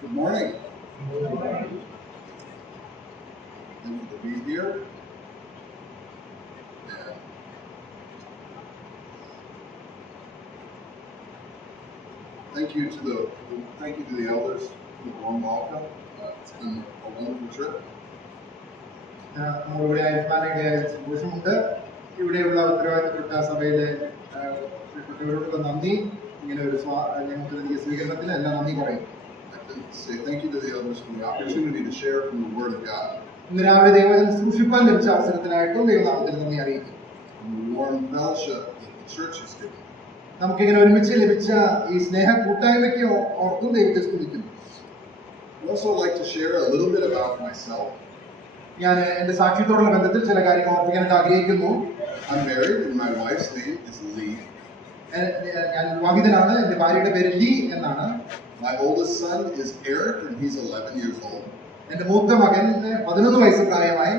Good morning. Thank you to be here. And thank you to the elders for the warm welcome. It's been a wonderful trip. നമ്മളിവിടെ അയൽപ്പാനയുടെ സന്തോഷമുണ്ട്. ഇവിടെയുള്ള ഉത്തരവാദിത്തപ്പെട്ട സഭയിലെ കുട്ടികളോടുള്ള നന്ദി, ഇങ്ങനെ ഒരു ഞങ്ങൾക്ക് നൽകിയ സ്വീകരണത്തിന് എല്ലാം നന്ദി പറയും. Say thank you to the elders for the opportunity to share from the Word of God. ഇന്ന് രാവിലെ ദൈവവചനം സൂക്ഷിപ്പാൻ ലഭിച്ച അവസരത്തിനായിട്ടും ദൈവനാമത്തിൽ നന്ദി അറിയിക്കും. The warm fellowship that the church is giving. നമുക്കിങ്ങനെ ഒരുമിച്ച് ലഭിച്ച ഈ സ്നേഹ കൂട്ടായ്മയ്ക്ക് ഓർത്തും ദൈവത്തെ സ്തുതിക്കുന്നു. I'd also like to share a little bit about myself. ഞാൻ എന്റെ സാക്ഷ്യത്തോടുള്ള ബന്ധത്തിൽ ചില കാര്യങ്ങൾ ഓർപ്പിക്കാനായിട്ട് ആഗ്രഹിക്കുന്നു. I'm married and my wife's name is Lee. ഞാൻ വിവാഹിതനാണ്. എന്റെ ഭാര്യയുടെ പേര് ലീ എന്നാണ്. My oldest son is Eric and he's 11 years old. എന്റെ മൂത്ത മകന് 11 വയസ്സ് പ്രായമായി.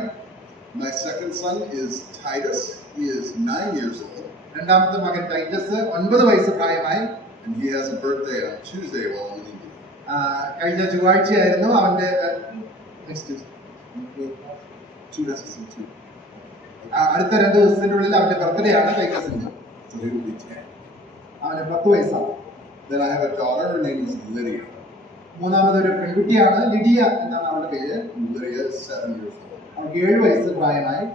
My second son is Titus. He is 9 years old. രണ്ടാമത്തെ മകൻ ടൈറ്റസ് 9 വയസ്സ് പ്രായമായി. And he has a birthday on Tuesday while I'm in India. കഴിഞ്ഞ ചൊവ്വാഴ്ചയായിരുന്നു അവന്റെ അടുത്ത 2 ദിവസത്തിനുള്ളിൽ അവന്റെ ബർത്ത്ഡേ ആണ് ടൈറ്റസിന്റെ. So he will be 10. അവന് 10 വയസ്സാണ്. Then I have a daughter. Her name is Lydia. മൂന്നാമതൊരു പെൺകുട്ടിയാണ്, ലിഡിയ എന്നാണ് അവളുടെ പേര്. Lydia is 7 years old. അവൾക്ക് 7 വയസ്സ് പ്രായമായി.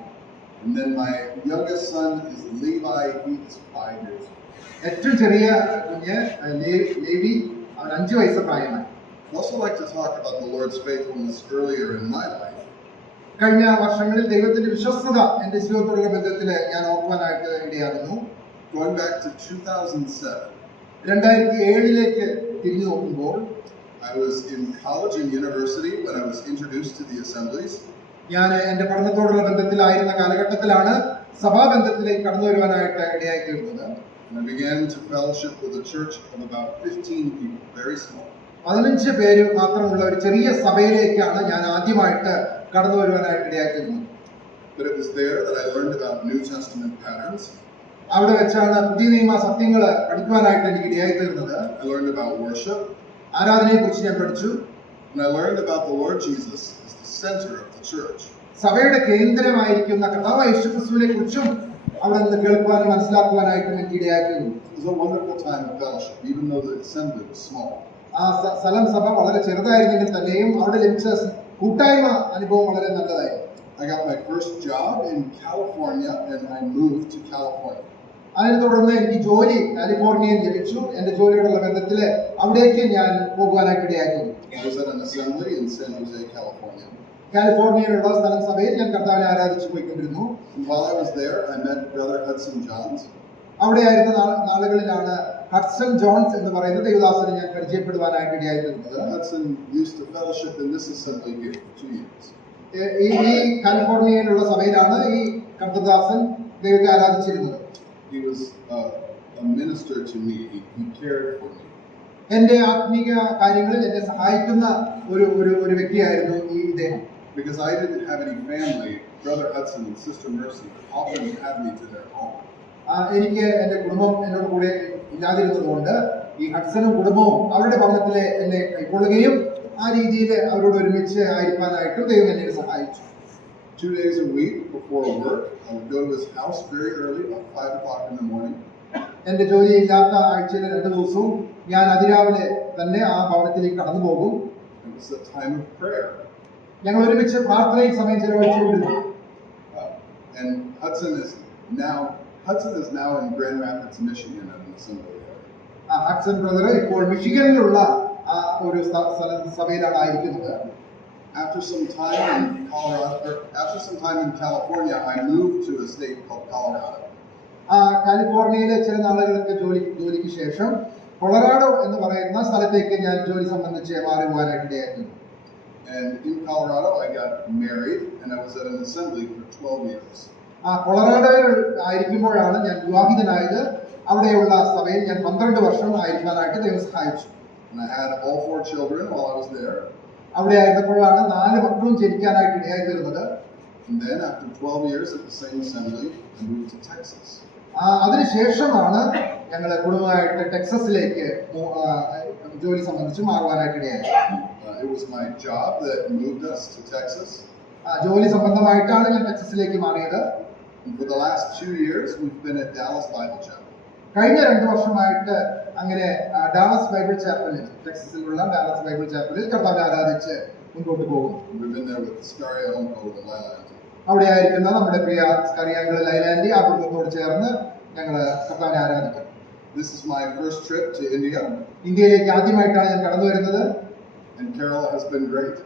And then my youngest son is Levi. He is 5 years old. ഏറ്റവും ചെറിയ കുഞ്ഞ് ലേവി, അവൻ 5 വയസ്സ് പ്രായമായി. I'd also like to talk about the Lord's faithfulness earlier in my life. കഴിഞ്ഞ വർഷങ്ങളിൽ ദൈവത്തിന്റെ വിശ്വസ്തത എന്റെ ജീവിതത്തോടുള്ള ബന്ധത്തിൽ ഞാൻ ഓർക്കുവാനായിട്ട് ഇടയാകുന്നു. Going back to 2007. 2007 തിരിഞ്ഞു നോക്കുമ്പോൾ I was in college and university when I was introduced to the assemblies. ഞാൻ എന്റെ പഠനത്തോടുള്ള ബന്ധത്തിലായിരുന്ന കാലഘട്ടത്തിലാണ് സഭാബന്ധത്തിലേക്ക് കടന്നു വരുവാനായിട്ട് ഇടയായി തീർന്നത്. And I began to fellowship with a church of about 15 people, very small. 15 പേര് മാത്രമുള്ള ഒരു ചെറിയ സഭയിലേക്കാണ് ഞാൻ ആദ്യമായിട്ട് കടന്നു വരുവാനായിട്ട് ഇടയായി തീർന്നത്. But it was there that I learned about New Testament patterns. അവിടെ വെച്ചാണ് പുതിയ നിയമ സത്യങ്ങൾ പഠിക്കുവാനായിട്ട് എനിക്ക് ഇടയായി തീർന്നത്. I learned about worship. ആരാധനയെ കുറിച്ച് ഞാൻ പഠിച്ചു. And I learned about the Lord Jesus as the center of the church. സഭയുടെ കേന്ദ്രമായിരിക്കുന്ന കർത്താവായ യേശുക്രിസ്തുവിനെ കുറിച്ചും അവിടെ നിന്ന് കേൾക്കുവാനും മനസ്സിലാക്കുവാനായിട്ടും എനിക്ക് ഇടയായി തീർന്നു. It was a wonderful time of fellowship, even though the assembly was small. ആ സ്ഥലം സഭ വളരെ ചെറുതായിരുന്നെങ്കിൽ തന്നെയും അവിടെ ലഭിച്ച കൂട്ടായ്മ അനുഭവം വളരെ നല്ലതായിരുന്നു. I got my first job in California and I moved to California. അതിനെ തുടർന്ന് എനിക്ക് ജോലി കാലിഫോർണിയയിൽ ലഭിച്ചു. എന്റെ ജോലിയോടുള്ള ബന്ധത്തിൽ അവിടേക്ക് ഞാൻ പോകുവാനായിട്ട് ഇടയായിരുന്നു. I was at an assembly in San Jose, California. കാലിഫോർണിയയിലുള്ള സ്ഥലം സഭയിൽ ഞാൻ കർത്താവിനെ ആരാധിച്ചു പോയിക്കൊണ്ടിരുന്നു. And while I was there, I met Brother Hudson Johns. അവിടെ ആയിരുന്ന നാളുകളിലാണ് ഹഡ്സൺ ജോൺസ് എന്ന് പറയുന്ന ദൈവദാസനെ ഞാൻ പരിചയപ്പെടുവാനായിട്ട് ഇടയായിരുന്നത്. Hudson used to fellowship in this assembly here for 2 years. ഈ കാലിഫോർണിയയിലുള്ള സഭയിലാണ് ഈ കർത്തദാസൻ ദൈവത്തെ ആരാധിച്ചിരുന്നത്. He was a minister to me. He cared for me. എന്റെ ആത്മീയ കാര്യങ്ങളിൽ എന്നെ സഹായിക്കുന്ന ഒരു വ്യക്തിയായിരുന്നു ഈ ഇദ്ദേഹം. Because I didn't have any family, Brother Hudson and Sister Mercy often had me to their home. എനിക്ക് എന്റെ കുടുംബം എന്നോട് കൂടെ ഇല്ലാതിരുന്നതുകൊണ്ട് ഈ ഹഡ്സനും കുടുംബവും അവരുടെ ഭവനത്തിലെ എന്നെ കൈക്കൊള്ളുകയും ആ രീതിയിൽ അവരോട് ഒരുമിച്ച് ആയിരിക്കാനായിട്ടും ദൈവം എന്നെ സഹായിച്ചു. 2 days a week before work, I would go to his house very early, about 5 o'clock in the morning. എന്റെ ജോലി ഇല്ലാത്ത ആഴ്ചയിലെ 2 ദിവസവും ഞാൻ അതിരാവിലെ തന്നെ ആ ഭവനത്തിലേക്ക് കടന്നു പോകും. It was a time of prayer. ഞങ്ങൾ ഒരുമിച്ച് പ്രാർത്ഥനയിൽ സമയം ചെലവഴിച്ചുകൊണ്ടിരുന്നു. And Hudson is now in Grand Rapids, Michigan, at an assembly there. Hudson brother ഇപ്പോൾ മിഷിഗനിലുള്ള ഒരു സഭയിലാണ് ആയിരിക്കുന്നത്. After some time in California, I moved to a state called Colorado. കാലിഫോർണിയയിലെ ചില നാളുകൾക്ക് ജോലിക്ക് ശേഷം കൊളറാഡോ എന്ന് പറയുന്ന സ്ഥലത്തേക്ക് ഞാൻ ജോലി സംബന്ധിച്ച് മാറി പോകാനായിട്ട് ഇടയായിരുന്നു. And in Colorado, I got married, and I was at an assembly for 12 years. കൊളറാഡോയിൽ ആയിരിക്കുമ്പോഴാണ് ഞാൻ വിവാഹിതനായത്. അവിടെയുള്ള സഭയിൽ ഞാൻ 12 വർഷം ആയിരിക്കാനായിട്ട് ദൈവം സഹായിച്ചു. And I had all 4 children while I was there. അവിടെ ആയിരുന്നപ്പോഴാണ് 4 മക്കളും ജനിക്കാനായിട്ട് ഇടയായി തീർന്നത്. And then after 12 years at the same assembly, I moved to Texas. അതിനുശേഷമാണ് ഞങ്ങൾ കുടുംബമായിട്ട് ടെക്സസിലേക്ക് ജോലി സംബന്ധിച്ച് മാറുവാനായിട്ട് ഇടയായി. was my job that moved us to Texas. ജോലി സംബന്ധമായിട്ടാണ് ഞാൻ ടെക്സസിലേക്ക് മാറിയത്. And for the last 2 years, we've been at Dallas Bible Chapel. കഴിഞ്ഞ 2 വർഷമായിട്ട് അങ്ങനെ ഡാലസ് ബൈബിൾ ചാപ്പലിൽ, ടെക്സസിലുള്ള ഡാലസ് ബൈബിൾ ചാപ്പലിൽ കർത്താവിനെ ആരാധിച്ച് മുൻപോട്ട് പോകുന്നു. We've been there with Scaria Uncle and Lila. അവിടെ ആയിരിക്കുന്ന നമ്മുടെ പ്രിയ സ്കറിയാങ്കിൾ ലൈലാൻഡി ആ കുടുംബത്തോട് ചേർന്ന് ഞങ്ങൾ കർത്താവിനെ ആരാധിക്കും. This is my first trip to India. ഇന്ത്യയിലേക്ക് ആദ്യമായിട്ടാണ് ഞാൻ കടന്നു വരുന്നത്. And Kerala has been great.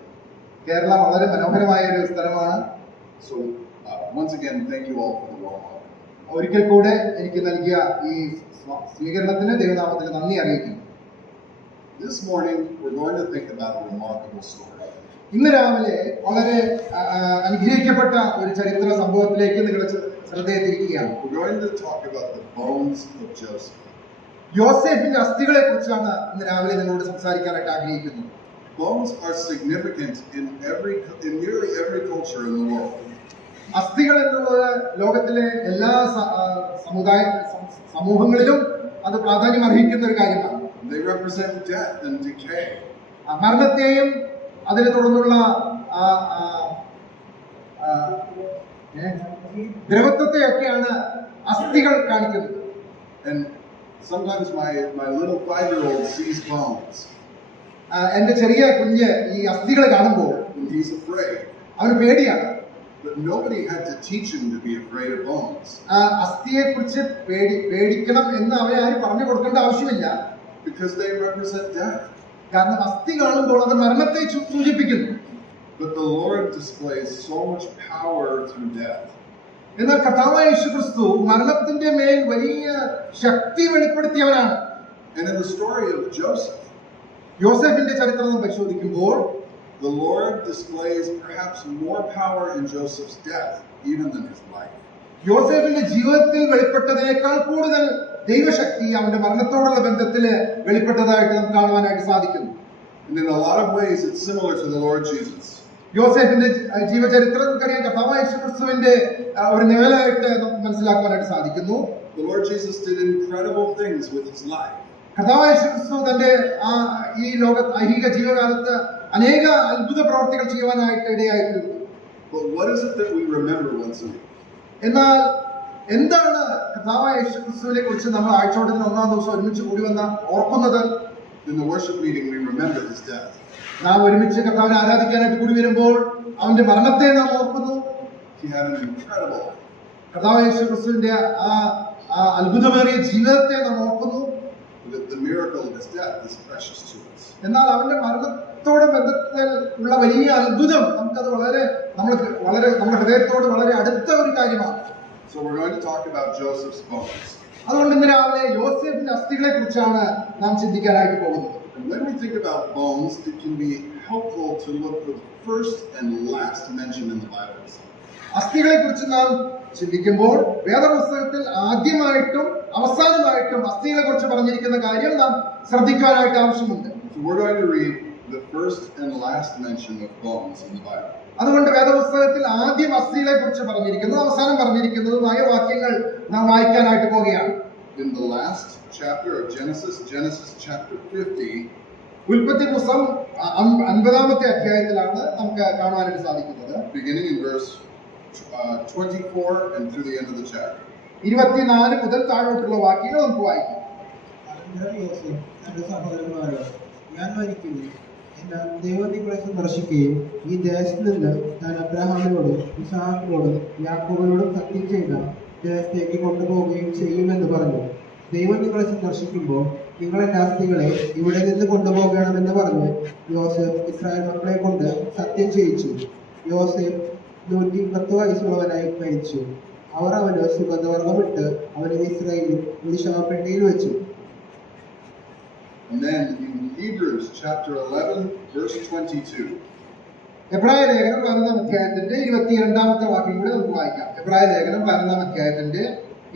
Kerala വളരെ മനോഹരമായ ഒരു സ്ഥലമാണ്. So once again, thank you all for the warm welcome. ഒരിക്കൽ കൂടെ എനിക്ക് നൽകിയ ഈ സ്വീകരണത്തിന് ദൈവനാമത്തിൽ നന്ദി അറിയിക്കുന്നു. This morning, we're going to think about a remarkable story. ഇന്ന് രാവിലെ വളരെ അനുഗ്രഹിക്കപ്പെട്ട ഒരു ചരിത്ര സംഭവത്തിലേക്ക് നിങ്ങളുടെ ശ്രദ്ധയെ തിരിക്കുകയാണ്. We're going to talk about the bones of Joseph. യോസേഫിന്റെ അസ്ഥികളെ കുറിച്ചാണ് ഇന്ന് രാവിലെ നിങ്ങളോട് സംസാരിക്കാനായിട്ട് ആഗ്രഹിക്കുന്നത്. Bones are significant in nearly every culture in the world. അസ്ഥികൾ എന്നുള്ളത് ലോകത്തിലെ എല്ലാ സമൂഹങ്ങളിലും അത് പ്രാധാന്യം അർഹിക്കുന്ന ഒരു കാര്യമാണ്. They represent death and decay. മരണത്തെയും അതിനെ തുടർന്നുള്ള ദ്രവത്വത്തെയൊക്കെയാണ് അസ്ഥികൾ കാണിക്കുന്നത്. And sometimes my little 5-year-old sees bones. എന്റെ ചെറിയ കുഞ്ഞ് ഈ അസ്ഥികൾ കാണുമ്പോൾ And he's afraid. അവന് പേടിയാണ്. But nobody had to teach him to be afraid of bones. അസ്ഥിയെ കുറിച്ച് പേടിക്കണം എന്ന് അവനെ ആരും പറഞ്ഞു കൊടുക്കേണ്ട ആവശ്യമില്ല. Because they represent death. കാരണം അസ്ഥി കാണുമ്പോൾ അത് മരണത്തെ സൂചിപ്പിക്കുന്നു. But the Lord displays so much power through death. എന്നാൽ കർത്താവായ യേശുക്രിസ്തു മരണത്തിന്റെ മേൽ വലിയ ശക്തി വെളിപ്പെടുത്തിയവനാണ്. And in the story of Joseph, യോസേഫിന്റെ ചരിത്രം പരിശോധിക്കുമ്പോൾ the Lord displays perhaps more power in Joseph's death even than his life. യോസേഫിന്റെ ജീവിതത്തിൽ വെളിപ്പെട്ടതിനേക്കാൾ കൂടുതൽ ദൈവശക്തി അവന്റെ മരണത്തോടുള്ള ബന്ധത്തിൽ വെളിപ്പെട്ടതായിട്ട് നമുക്ക് കാണുവാനായിട്ട് സാധിക്കുന്നു. And in a lot of ways it's similar to the Lord Jesus. യോസേഫിന്റെ ജീവചരിത്രം നമുക്കറിയാം കർത്താവായ യേശുക്രിസ്തുവിന്റെ ഒരു നിഴലായിട്ട് നമുക്ക് മനസ്സിലാക്കുവാനായിട്ട് സാധിക്കുന്നു. The Lord Jesus did incredible things with his life. കർത്താവായ യേശുക്രിസ്തു തന്റെ ഈ ഐഹിക ജീവകാലത്ത് അനേക അത്ഭുത പ്രവർത്തികൾ ചെയ്യുവാനായിട്ട് ഇടയായിത്തീർന്നു. But what is it that we remember once a week? എന്നാൽ എന്താണ് കർത്താവായ യേശുക്രിസ്തുവിനെ കുറിച്ച് നമ്മൾ ആഴ്ചവട്ടത്തിന് 1-ാം ദിവസം ഒരുമിച്ച് കൂടി വന്ന ഓർക്കുന്നത്? In the worship meeting we remember his death. നാം ഒരുമിച്ച് കർത്താവിനെ ആരാധിക്കാനായിട്ട് കൂടി വരുമ്പോൾ അവന്റെ മരണത്തെ നാം ഓർക്കുന്നു. He had an incredible life. കർത്താവായ യേശുക്രിസ്തുവിന്റെ ആ അത്ഭുതമേറിയ ജീവിതത്തെ നാം ഓർക്കുന്നു. The miracle of his death is precious to us. എന്നാൽ അവന്റെ മരണത്തോട് ബന്ധത്തിൽ ഉള്ള വലിയ അത്ഭുതം നമുക്കത് വളരെ നമ്മുടെ ഹൃദയത്തോട് വളരെ അടുത്ത ഒരു കാര്യമാണ്. So we're going to talk about Joseph's bones. അതുകൊണ്ട് ഇന്ന് രാവിലെ യോസേഫിന്റെ അസ്ഥികളെ കുറിച്ചാണ് നാം ചിന്തിക്കാനായിട്ട് പോകുന്നത്. And when we think about bones, it can be helpful to look for the first and last mention in the Bible. അസ്ഥികളെ കുറിച്ച് നാം ചിന്തിക്കുമ്പോൾ വേദപുസ്തകത്തിൽ ആദ്യമായിട്ടും അവസാനമായിട്ടും അസ്ഥികളെ കുറിച്ച് പറഞ്ഞിരിക്കുന്ന കാര്യം നാം ശ്രദ്ധിക്കുവാനായിട്ട് ആവശ്യമുണ്ട്. So we're going to read the first and last mention of bones in the Bible. അതുകൊണ്ട് വേദപുസ്തകത്തിൽ ആദ്യം അസ്ഥികളെ കുറിച്ച് പറഞ്ഞിരിക്കുന്നതും അവസാനം പറഞ്ഞിരിക്കുന്നതുമായ വാക്യങ്ങൾ നാം വായിക്കാനായിട്ട് പോവുകയാണ്. In the last chapter of Genesis chapter 50, ഉൽപ്പത്തി പുസ്തകം 50-ാമത്തെ അധ്യായത്തിലാണ് നമുക്ക് കാണുവാനായിട്ട് സാധിക്കുന്നത്. beginning in verse 24 and through the end of the chapter. 24 മുതൽ താഴോട്ടുള്ള വാക്യങ്ങൾ നമുക്ക് വായിക്കാം. തന്റെ സഹോദരന്മാരോ, ഞാൻ മരിക്കുന്നു, എന്നാൽ ദൈവം നിങ്ങളെ സന്ദർശിക്കുകയും ഈ ദേശത്ത് നിന്ന് ഞാൻ അബ്രഹാമിനോടും ഇസ്ഹാക്കിനോടും യാക്കോബിനോടും സത്യം ചെയ്ത ദേശത്തേക്ക് കൊണ്ടുപോവുകയും ചെയ്യുമെന്ന് പറഞ്ഞു. ദൈവം നിങ്ങളെ സന്ദർശിക്കുമ്പോൾ നിങ്ങൾ എൻ്റെ അസ്ഥികളെ ഇവിടെ നിന്ന് കൊണ്ടുപോകണമെന്ന് പറഞ്ഞ് യോസേഫ് ഇസ്രായേൽ മക്കളെ കൊണ്ട് സത്യം ചെയ്യിച്ചു. യോസേഫ് 110 വയസ്സുള്ളവനായി മരിച്ചു. അവർ അവന് സുഗന്ധവർഗമിട്ട് അവനെ ഇസ്രായേലിൽ ഒരു ശവപ്പെട്ടിയിൽ വെച്ചു. And then in Hebrews chapter 11 verse 22. എബ്രായ ലേഖനം 11-ാം അധ്യായത്തിന്റെ 22-ാമത്തെ വാക്യം കൂടി നമുക്ക് വായിക്കാം. എബ്രായ ലേഖനം 11-ാം അധ്യായത്തിന്റെ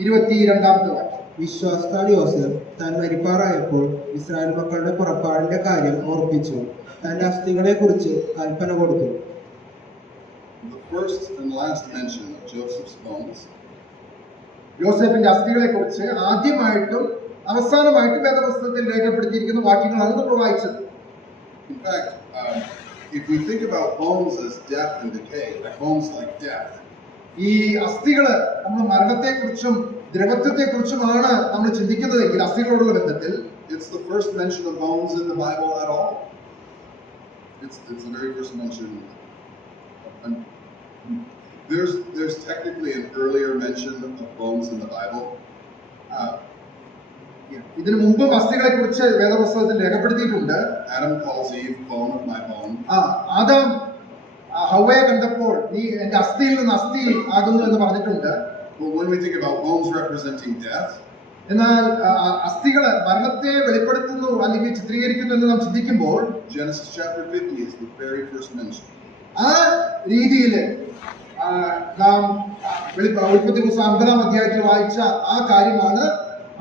22-ാമത്തെ വാക്യം. വിശ്വാസത്താൽ യോസേഫ് താൻ മരിപ്പാറായപ്പോൾ ഇസ്രായേൽ മക്കളുടെ പുറപ്പാടിന്റെ കാര്യം ഓർപ്പിച്ചു. തന്റെ അസ്ഥികളെ കുറിച്ച് കൽപ്പന കൊടുത്തു. The first and last mention of Joseph's bones. യോസേഫിന്റെ അസ്ഥികളെ കുറിച്ച് ആദ്യമായിട്ടും അവസാനമായിട്ടും വേദപുസ്തകത്തിൽ രേഖപ്പെടുത്തിയിരിക്കുന്ന വാക്യങ്ങളാണ് നമ്മൾ വായിച്ചത്. In fact, if we think about bones as death and decay, like bones like death, ഈ അസ്ഥികള് നമ്മൾ മരണത്തെക്കുറിച്ചും ദ്രവത്വത്തെക്കുറിച്ചുമാണ് നമ്മൾ ചിന്തിക്കുന്നതെങ്കിൽ അസ്ഥികളോടുള്ള ബന്ധത്തിൽ it's the first mention of bones in the Bible at all. It's the very first mention. And there's technically an earlier mention of bones in the Bible. ഇതിനു മുമ്പും അസ്ഥികളെ കുറിച്ച് വേദപുസ്തകത്തിൽ രേഖപ്പെടുത്തിയിട്ടുണ്ട്. Adam calls Eve bone of my bone. Adam ഹവ്വയെ കണ്ടപ്പോൾ നീ എന്റെ അസ്ഥിയിൽ നിന്ന് അസ്ഥി ആകുന്നു എന്ന് പറഞ്ഞിട്ടുണ്ട്. But when we think about bones representing death, എന്നാൽ അസ്ഥികള് മരണത്തെ വെളിപ്പെടുത്തുന്നു അല്ലെങ്കിൽ ചിത്രീകരിക്കുന്നു എന്ന് നാം ചിന്തിക്കുമ്പോൾ Genesis chapter 50 is the very first mention. ആ രീതിയിൽ നാം ഉൽപ്പത്തി പുസ്തകം 50-ാം അധ്യായത്തിൽ വായിച്ച ആ കാര്യമാണ്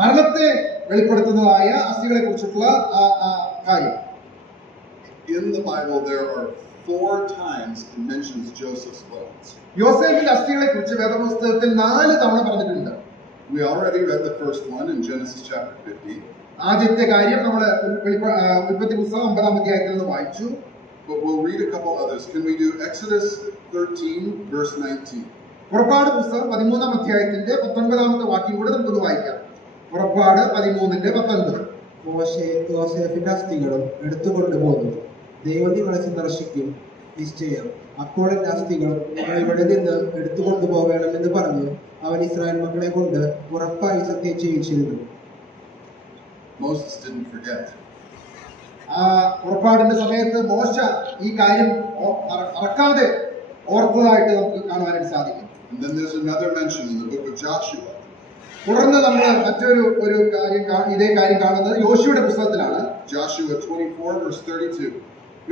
മരണത്തെ വെളിപ്പെടുത്തുന്നതായ അസ്ഥികളെ കുറിച്ചിട്ടുള്ള കാര്യം. In the Bible there are 4 times it mentions Joseph's bones. യോസേഫിന്റെ അസ്ഥികളെ കുറിച്ച് വേദപുസ്തകത്തിൽ 4 തവണ പറഞ്ഞിട്ടുണ്ട്. We already read the first one in Genesis chapter 50. ആദ്യത്തെ കാര്യം നമ്മൾ ഉൽപ്പത്തി പുസ്തകം 50-ാം അധ്യായത്തിൽ നിന്ന് വായിച്ചു. But we'll read a couple others. Can we do Exodus 13 verse 19? പുറപ്പാട് പുസ്തകം 13-ാം അധ്യായത്തിന്റെ 19-ാമത്തെ വാക്യം കൂടെ നമുക്കൊന്ന് വായിക്കാം. പുറപ്പാട് 13:19. മോശെ യോസേഫിന്റെ അസ്ഥികളും എടുത്തുകൊണ്ടുപോന്നു. ദൈവം നിങ്ങളെ സന്ദർശിക്കും നിശ്ചയം. അപ്പോൾ എന്റെ അസ്ഥികൾ നിങ്ങൾ ഇവിടെ നിന്ന് എടുത്തുകൊണ്ടുപോകണമെന്ന് പറഞ്ഞ് അവൻ ഇസ്രായേൽ മക്കളെ കൊണ്ട് ഉറപ്പായി സത്യം ചെയ്യിച്ചിരുന്നു. Moses didn't forget. പുറപ്പാടിന്റെ സമയത്ത് മോശ ഈ കാര്യം മറക്കാതെ ഓർത്തതായിട്ട് നമുക്ക് കാണുവാനായിട്ട് സാധിക്കും. And then there's another mention in the book of Joshua. തുടർന്ന് നമ്മൾ മറ്റൊരു കാര്യം ഇതേ കാര്യം കാണുന്നത് യോശുവയുടെ പുസ്തകത്തിലാണ്. Joshua 24 verse 32.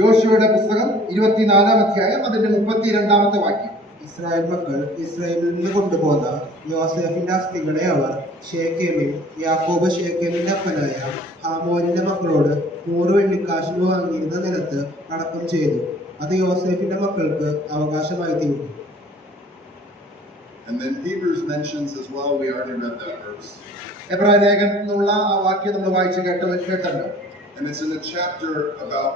യോശുവയുടെ പുസ്തകം 24-ാം അധ്യായം അതിന്റെ 32-ാമത്തെ വാക്യം. ഇസ്രായേൽ മക്കൾ ഇസ്രായേലിൽ നിന്ന് കൊണ്ടുപോന്ന യോസേഫിന്റെ അസ്ഥികളെ അവർ ശേഖേമിൽ യാക്കോബ് ശേഖേമിന്റെ അപ്പനായ ഹാമോരിന്റെ മക്കളോട് 100 വെള്ളിക്കാശിന് വാങ്ങിയിരുന്ന നിലത്ത് അടക്കം ചെയ്തു. അത് യോസേഫിന്റെ മക്കൾക്ക് അവകാശമായി തീർന്നു. And then Hebrews mentions as well, we already read that verse. എബ്രായ ലേഖനത്തിലുള്ള ആ വാക്യം നമ്മൾ വായിച്ച് കേട്ടല്ലോ. And it's in a chapter about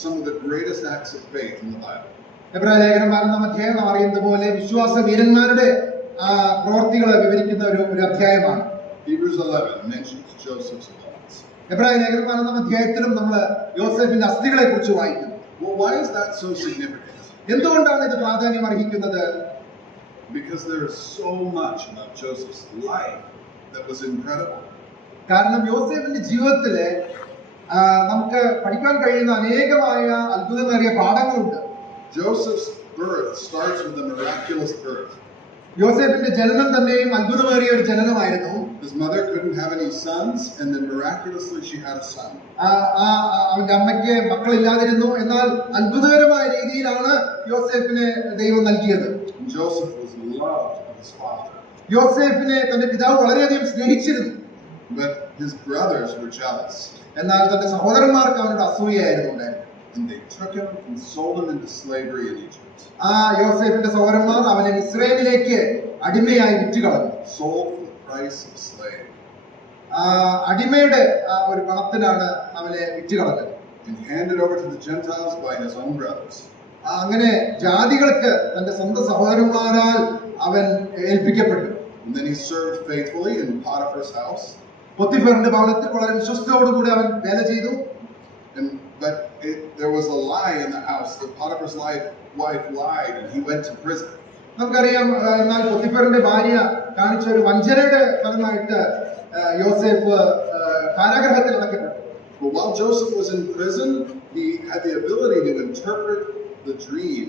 some of the greatest acts of faith in the Bible. എബ്രായ ലേഖനം 12-ാം അധ്യായം നാം അറിയുന്നത് പോലെ വിശ്വാസ വീരന്മാരുടെ പ്രവൃത്തികളെ വിവരിക്കുന്ന ഒരു അധ്യായമാണ്. Hebrews 11 mentions Joseph's bones. എബ്രായ ലേഖനം 12-ാം അധ്യായത്തിലും നമ്മൾ യോസേഫിന്റെ അസ്ഥികളെ കുറിച്ച് വായിക്കുന്നു. Well, why is that so significant? എന്തുകൊണ്ടാണ് ഇത് പ്രാധാന്യം അർഹിക്കുന്നത്? Because there is so much about Joseph's life that was incredible. കാരണം യോസേഫിന്റെ ജീവിതത്തിലെ നമുക്ക് പഠിക്കാൻ കഴിയുന്ന അനേകമായ അത്ഭുതമേറിയ പാഠങ്ങളുണ്ട്. Joseph's birth starts with a miraculous birth. യോസേഫിന്റെ ജനനം തന്നെയും അത്ഭുതമേറിയ ഒരു ജനനമായിരുന്നു. His mother couldn't have any sons, and then miraculously she had a son. അവന്റെ അമ്മയ്ക്ക് മക്കളില്ലാതിരുന്നു. എന്നാൽ അത്ഭുതകരമായ രീതിയിലാണ് യോസേഫിനെ ദൈവം നൽകിയത്. Joseph was loved of his father. യോസേഫിനെ തന്റെ പിതാവ് വളരെയധികം സ്നേഹിച്ചിരുന്നു. But his brothers were jealous. എന്നാൽ തന്റെ സഹോദരന്മാർക്ക് അവനോട് അസൂയയായിരുന്നു. And they took him and sold him into slavery in Egypt. യോസേഫിന്റെ സഹോദരന്മാർ അവനെ ഇസ്രായേലിലേക്ക് അടിമയായി വിറ്റുകളഞ്ഞു. Sold for the price of a slave. അടിമയുടെ ഒരു പണത്തിനാണ് അവനെ വിറ്റുകളഞ്ഞത്. And handed over to the Gentiles by his own brothers. അങ്ങനെ ജാതികൾക്ക് തന്റെ സ്വന്തം സഹോദരന്മാരാൽ അവൻ ഏൽപ്പിക്കപ്പെട്ടു. And then he served faithfully in Potiphar's house. പൊത്തിഫറിന്റെ ഭവനത്തിൽ വളരെ വിശ്വസ്തയോടുകൂടി അവൻ വേല ചെയ്തു. But there was a lie in the house. The Potiphar's wife lied, and he went to prison. നമുക്കറിയാം, എന്നാൽ പൊത്തിഫറിന്റെ ഭാര്യ കാണിച്ച ഒരു വഞ്ചനയുടെ ഫലമായിട്ട് യോസേഫ് കാരാഗൃഹത്തിൽ അടക്കപ്പെട്ടു. But while Joseph was in prison, he had the ability to interpret the dream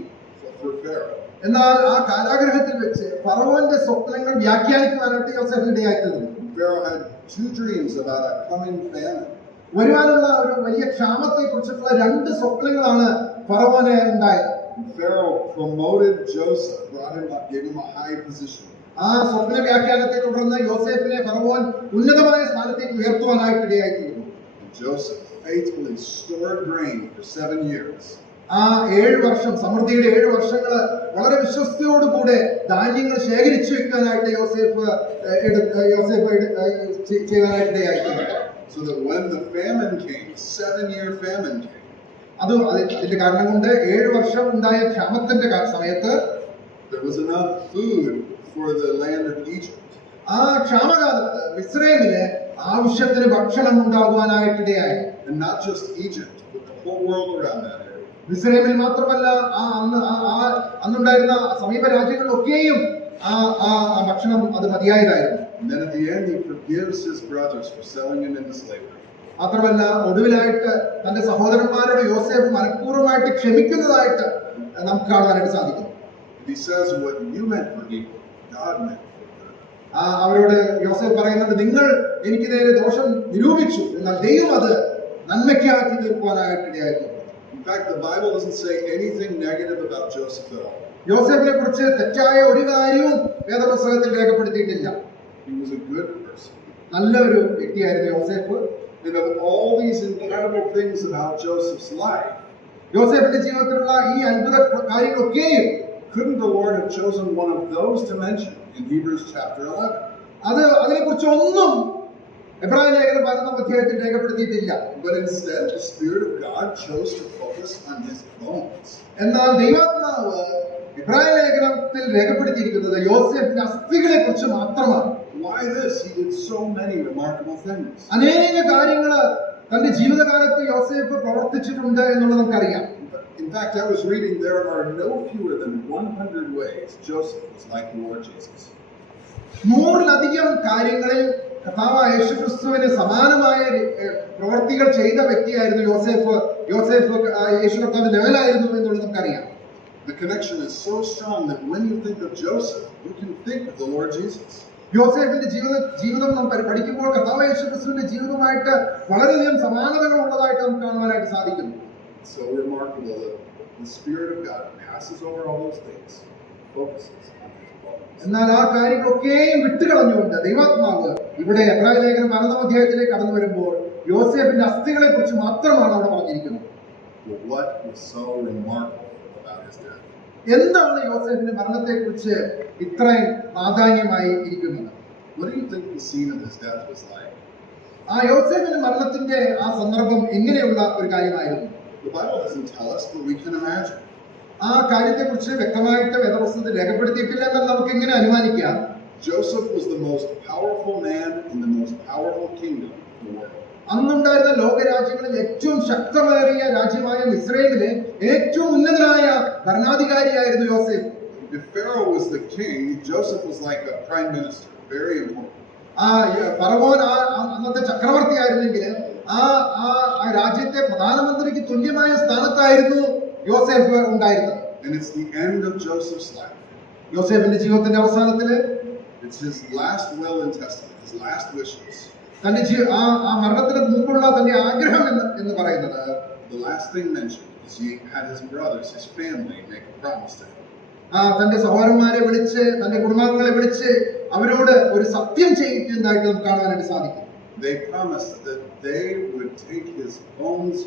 for Pharaoh. എന്നാൽ ആ കാരാഗൃഹത്തിൽ വെച്ച് ഫറവോന്റെ സ്വപ്നങ്ങൾ വ്യാഖ്യാനിക്കുവാനായിട്ട് യോസേഫിന് ഇടയായിത്തീർന്നു. Pharaoh had 2 dreams about a coming famine. വരുവാനുള്ള ഒരു വലിയ ക്ഷാമത്തെ കുറിച്ചിട്ടുള്ള 2 സ്വപ്നങ്ങളാണ് ഫറവോന് ഉണ്ടായത്. Pharaoh promoted Joseph, brought him up, gave him a high position. ആ സ്വപ്ന വ്യാഖ്യാനത്തെ തുടർന്ന് യോസേഫിനെ ഫറവോൻ ഉന്നതമായ സ്ഥാനത്തേക്ക് ഉയർത്തുവാനായിട്ട് ഇടയായിത്തീർന്നു. Joseph faithfully stored grain for 7 years. ആ 7 വർഷം, സമൃദ്ധിയുടെ 7 വർഷങ്ങൾ വളരെ വിശ്വസ്തയോടുകൂടെ ധാന്യങ്ങൾ ശേഖരിച്ചു വെക്കാനായിട്ട് യോസേഫ് ചെയ്യാനായിട്ട് ഇടയായിത്തീർന്നു. So that when the famine came, 7-year famine came. അതിന്റെ കാരണം കൊണ്ട് 7 വർഷം ഉണ്ടായ ക്ഷാമത്തിന്റെ സമയത്ത് there was enough food for the land of Egypt. ആ ക്ഷാമകാലത്ത് മിസ്രൈമില് ആവശ്യത്തിന് ഭക്ഷണം ഉണ്ടാകുവാനായിട്ടിടയായി. And not just Egypt, but the whole world around that area. മിസ്രൈമിൽ മാത്രമല്ല അന്നുണ്ടായിരുന്ന സമീപ രാജ്യങ്ങളിലൊക്കെയും ആ ഭക്ഷണം അത് മതിയായതായിരുന്നു. And then at the end, he forgives his brothers for selling him into slavery. മാത്രമല്ല ഒടുവിലായിട്ട് തന്റെ സഹോദരന്മാരോട് യോസേഫ് മനഃപൂർവ്വമായിട്ട് ക്ഷമിക്കുന്നതായിട്ട് നമുക്ക് കാണുവാനായിട്ട് സാധിക്കും. He says, what you meant for evil, God meant for good. അവരോട് യോസേഫ് പറയുന്നുണ്ട്, നിങ്ങൾ എനിക്ക് നേരെ ദോഷം നിരൂപിച്ചു, എന്നാൽ ദൈവം അത് നന്മയ്ക്കാക്കി തീർക്കുവാനായിട്ടിടയായിരുന്നു. In fact, the Bible doesn't say anything negative about Joseph at all. യോസേഫിനെ കുറിച്ച് തെറ്റായ ഒരു കാര്യവും വേദപുസ്തകത്തിൽ രേഖപ്പെടുത്തിയിട്ടില്ല. He was a good person. നല്ല ഒരു വ്യക്തിയായിരുന്നു യോസേഫ്. And of all these incredible things about Joseph's life, യോസേഫിന്റെ ജീവിതത്തിലുള്ള ഈ അത്ഭുത കാര്യങ്ങളൊക്കെയും couldn't the Lord have chosen one of those to mention in Hebrews chapter 11? അതിനെക്കുറിച്ച് ഒന്നും എബ്രായ ലേഖനം 11-ാം അധ്യായത്തിൽ രേഖപ്പെടുത്തിയിട്ടില്ല. But instead, the Spirit of God chose to focus on his bones. എന്നാൽ ദൈവാത്മാവ് എബ്രായ ലേഖനത്തിൽ രേഖപ്പെടുത്തിയിരിക്കുന്നത് യോസേഫിന്റെ അസ്ഥികളെ കുറിച്ച് മാത്രമാണ്. Why this? He did so many remarkable things. അനേക കാര്യങ്ങൾ തന്റെ ജീവിതകാലത്ത് യോസേഫ് പ്രവർത്തിച്ചിട്ടുണ്ട് എന്നുള്ളത് നമുക്കറിയാം. In fact, I was reading there are no fewer than 100 ways Joseph was like the Lord Jesus. 100-ലധികം കാര്യങ്ങളിൽ കർത്താവായ യേശുക്രിസ്തുവിന് സമാനമായ പ്രവർത്തികൾ ചെയ്ത വ്യക്തിയായിരുന്നു യോസേഫ്. യേശു കർത്താവിന്റെ ലെവലായിരുന്നു എന്നുള്ളത് നമുക്കറിയാം. The connection is so strong that when you think of Joseph, you can think of the Lord Jesus. യോസേഫിന്റെ ജീവിതം നാം പഠിക്കുമ്പോൾ കർത്താവായ യേശുക്രിസ്തുവിന്റെ ജീവിതമായിട്ട് വളരെയധികം സമാനതകൾ ഉള്ളതായിട്ട് നമുക്ക് കാണുവാനായിട്ട് സാധിക്കുന്നു. It's so remarkable that the Spirit of God passes over all those things, focuses on his bones. എന്നാൽ ആ കാര്യങ്ങളൊക്കെയും വിട്ടുകളഞ്ഞുകൊണ്ട് ദൈവാത്മാവ് ഇവിടെ എബ്രായ ലേഖനം 11-ാം അധ്യായത്തിലേക്ക് കടന്നു വരുമ്പോൾ യോസേഫിന്റെ അസ്ഥികളെ കുറിച്ച് മാത്രമാണ് അവിടെ പറഞ്ഞിരിക്കുന്നത്. But what was so remarkable about his death? എന്താണ് യോസേഫിന്റെ മരണത്തെ കുറിച്ച് ഇത്രയും പ്രാധാന്യമായി ഇരിക്കുന്നത്? What do you think the scene of his death was like? ആ യോസേഫിന്റെ മരണത്തിന്റെ ആ സന്ദർഭം എങ്ങനെയുള്ള ഒരു കാര്യമായിരുന്നു? The Bible doesn't tell us, but we can imagine. ആ കാര്യത്തെ കുറിച്ച് വ്യക്തമായിട്ട് വേദപുസ്തകത്തിൽ രേഖപ്പെടുത്തിയിട്ടില്ല എന്നാൽ നമുക്ക് എങ്ങനെ അനുമാനിക്കാം? Joseph was the most powerful man in the most powerful kingdom of the world. അന്നുണ്ടായിരുന്ന ലോകരാജ്യങ്ങളിൽ ഏറ്റവും ശക്തമേറിയ രാജ്യമായ മിസ്രൈമിലെ ഏറ്റവും ഉന്നതനായ ഭരണാധികാരിയായിരുന്നു യോസേഫ്. If Pharaoh was the king, Joseph was like a prime minister, very important. ഫറവോൻ അന്നത്തെ ചക്രവർത്തിയായിരുന്നെങ്കിൽ ആ രാജ്യത്തെ പ്രധാനമന്ത്രിക്ക് തുല്യമായ സ്ഥാനത്തായിരുന്നു യോസേഫ് ഉണ്ടായിരുന്നത്. And it's the end of Joseph's life. യോസേഫിന്റെ ജീവിതത്തിന്റെ അവസാനത്തില് it's his last will and testament, his last wishes. തന്റെ ആ മരണത്തിന് മുമ്പുള്ള തന്റെ ആഗ്രഹം എന്ന് പറയുന്നത്, the last thing mentioned is he had his brothers, his family, make a promise to him. തന്റെ സഹോദരന്മാരെ വിളിച്ച് തന്റെ കുടുംബാംഗങ്ങളെ വിളിച്ച് അവരോട് ഒരു സത്യം ചെയ്യിക്കുന്നതായിട്ട് നമുക്ക് കാണാനായിട്ട് സാധിക്കും. They promised that they would take his bones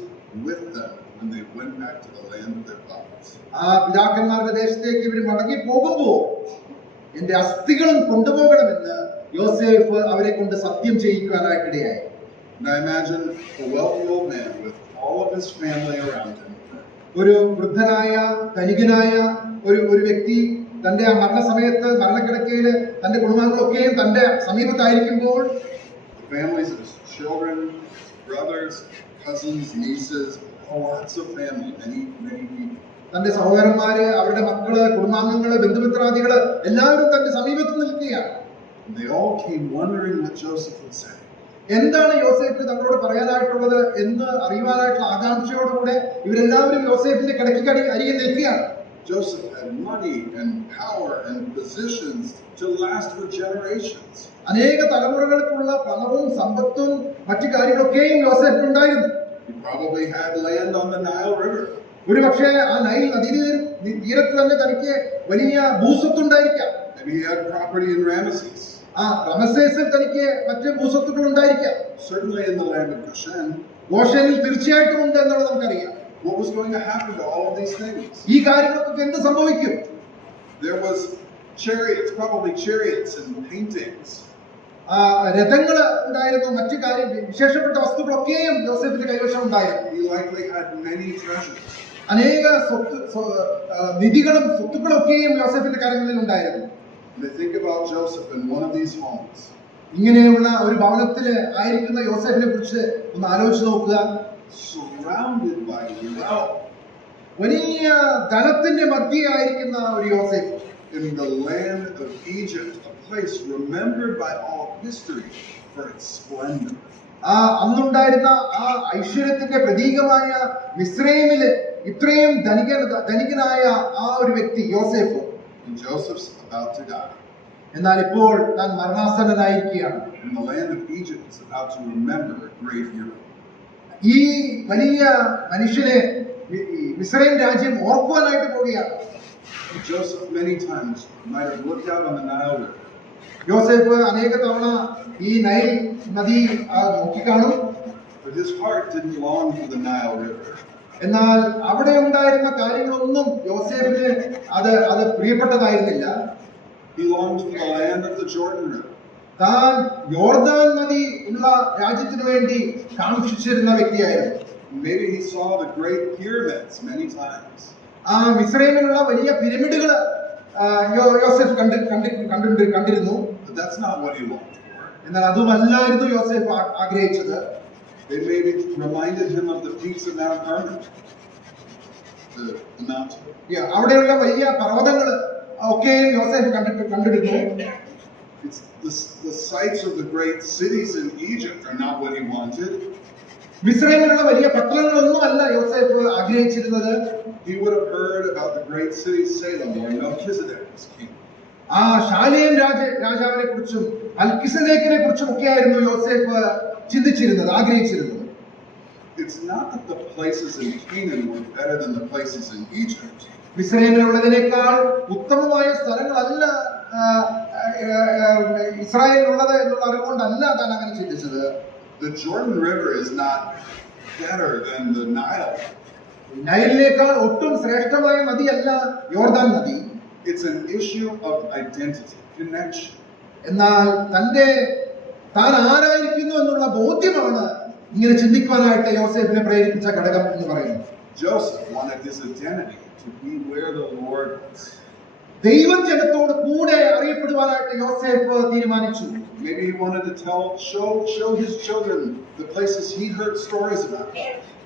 with them when they went back to the land of their fathers. പിതാക്കന്മാരുടെ ദേശത്തേക്ക് ഇവർ മടങ്ങി പോകുമ്പോൾ എന്റെ അസ്ഥികളും കൊണ്ടുപോകണമെന്ന് യോസേഫ് അവരെ കൊണ്ട് സത്യം ചെയ്യിക്കാനായിട്ടിടയായി. And I imagine a wealthy old man with all of his family around him. ഒരു വൃദ്ധനായ ധനികനായ ഒരു വ്യക്തി തന്റെ ആ മരണസമയത്ത് മരണക്കിടക്കയിൽ തന്റെ കുടുംബാംഗങ്ങളൊക്കെയും തന്റെ സമീപത്തായിരിക്കുമ്പോൾ, the families of his children, his brothers, cousins, nieces, lots of family, many people. തന്റെ സഹോദരന്മാര്, അവരുടെ മക്കള്, കുടുംബാംഗങ്ങള്, ബന്ധുമിത്രാദികള് എല്ലാവരും തന്റെ സമീപത്ത് നിൽക്കുകയാണ്. They all came wondering what Joseph would say. എന്താണ് യോസേഫിന് തങ്ങളോട് പറയാനായിട്ടുള്ളത് എന്ന് അറിയുവാനായിട്ടുള്ള ആകാംക്ഷയോടുകൂടെ ഇവരെല്ലാവരും യോസേഫിന്റെ കിടക്കയ്ക്ക് അരികിൽ നിൽക്കുകയാണ്. Joseph had money and power and positions to last for generations. അനേക തലമുറകൾക്കുള്ള പണവും സമ്പത്തും മറ്റു കാര്യങ്ങളൊക്കെയും യോസേഫിന് ഉണ്ടായിരുന്നു. He probably had land on the Nile River. ഒരുപക്ഷെ ആ നൈൽ നദീതീരത്ത് തന്നെ തനിക്ക് വലിയ ഭൂസ്വത്തുണ്ടായിരിക്കാം. Maybe he had property in Ramesses. റമസേസിൽ തനിക്ക് മറ്റ് ഭൂസ്വത്തുക്കൾ ഉണ്ടായിരിക്കാം. Certainly in the land of Goshen. ഗോഷനിൽ തീർച്ചയായിട്ടും ഉണ്ട് എന്നുള്ളത് നമുക്കറിയാം. What was going to happen to all of these things? ഈ കാര്യങ്ങൾക്കൊക്കെ എന്ത് സംഭവിക്കും? There was chariots, probably chariots and paintings. രഥങ്ങൾ ഉണ്ടായിരുന്നു, മറ്റു കാര്യം വിശേഷപ്പെട്ട വസ്തുക്കളൊക്കെയും യോസേഫിന്റെ കൈവശം ഉണ്ടായിരുന്നു. He likely had many treasures. അനേക നിധികളും സ്വത്തുക്കളും ഒക്കെയും യോസേഫിന്റെ കരങ്ങളിൽ ഉണ്ടായിരുന്നു. They think about Joseph in one of these homes. ഇങ്ങനെയുള്ള ഒരു ഭവനത്തില് ആയിരിക്കുന്ന യോസേഫിനെ കുറിച്ച് ഒന്ന് ആലോചിച്ച് നോക്കുക. Surrounded by wealth. വലിയ ധനത്തിന്റെ മധ്യേ ആയിരിക്കുന്ന ഒരു യോസേഫ്. In the land of Egypt, a place remembered by all history for its splendor. അന്നുണ്ടായിരുന്ന ആ ഐശ്വര്യത്തിന്റെ പ്രതീകമായ മിസ്രൈമില് ഇത്രയും ധനികനായ ആ ഒരു വ്യക്തി യോസേഫ്. And Joseph's about to die. എന്നാൽ ഇപ്പോൾ താൻ മരണാസന്നനായിരിക്കുകയാണ്. And the land of Egypt is about to remember a great hero. ഈ വലിയ മനുഷ്യനെ മിസ്രൈം രാജ്യം ഓർക്കുവാനായിട്ട് പോവുകയാണ്. Joseph many times might have looked out on the Nile River. യോസേഫ് അനേക തവണ ഈ നൈൽ നദി നോക്കിക്കാണും. But his heart didn't long for the Nile River. എന്നാൽ അവിടെ ഉണ്ടായിരുന്ന കാര്യങ്ങളൊന്നും യോസേഫിന് അത് പ്രിയപ്പെട്ടതായിരുന്നില്ല. He longed for the land of the Jordan River. താൻ യോർദാൻ നദി ഉള്ള രാജ്യത്തിന് വേണ്ടി കാക്ഷിച്ചിരുന്ന വ്യക്തിയായിരുന്നു. Maybe he saw the great pyramids many times. ആ മിസ്രൈമിലുള്ള വലിയ പിരമിഡുകൾ യോസേഫ് കണ്ടിരുന്നു. But that's not what he longed for. എന്നാൽ അതുമല്ലായിരുന്നു യോസേഫ് ആഗ്രഹിച്ചത്. They maybe reminded him of the peaks of Mount Hermon. The mountain. അവിടെയുള്ള വലിയ പർവ്വതങ്ങൾ ഒക്കെയും യോസേഫ് കണ്ടിരുന്നു. It's the sites of the great cities in Egypt are not what he wanted. മിസ്രൈമിലുള്ള വലിയ പട്ടണങ്ങളൊന്നും അല്ല യോസേഫ് ആഗ്രഹിച്ചിരുന്നത്. He would have heard about the great city Salem where Melchizedek was king. ആ ശാലേം രാജാവിനെ കുറിച്ചും മൽക്കിസദേക്കിനെ കുറിച്ചും ഒക്കെയായിരുന്നു യോസേഫ് ചിന്തിച്ചിരുന്നത്, ആഗ്രഹിച്ചിരുന്നത്. It's not that the places in Canaan were better than the places in Egypt. മിസ്രൈമിലുള്ളതിനേക്കാൾ ഉത്തമമായ സ്ഥലങ്ങളല്ല ഇസ്രായേലിലുള്ളത് എന്നുള്ള അറിവുകൊണ്ടല്ല താൻ അങ്ങനെ ചിന്തിച്ചത്. The Jordan River is not better than the Nile. നൈലിനേക്കാൾ ഒട്ടും ശ്രേഷ്ഠമായ നദിയല്ല യോർദാൻ നദി. It's an issue of identity, connection. എന്നാൽ താൻ ആരായിരിക്കുന്നു എന്നുള്ള ബോധ്യമാണ് ഇങ്ങനെ ചിന്തിക്കുവാനായിട്ട് യോസേഫിനെ പ്രേരിപ്പിച്ച ഘടകം എന്ന് പറയുന്നത്. Joseph wanted his identity to be where the Lord was. ദൈവം ജനത്തോട് കൂടെ അറിയപ്പെടുവാനായിട്ട് യോസേഫ് തീരുമാനിച്ചു. Maybe he wanted to show his children the places he heard stories about.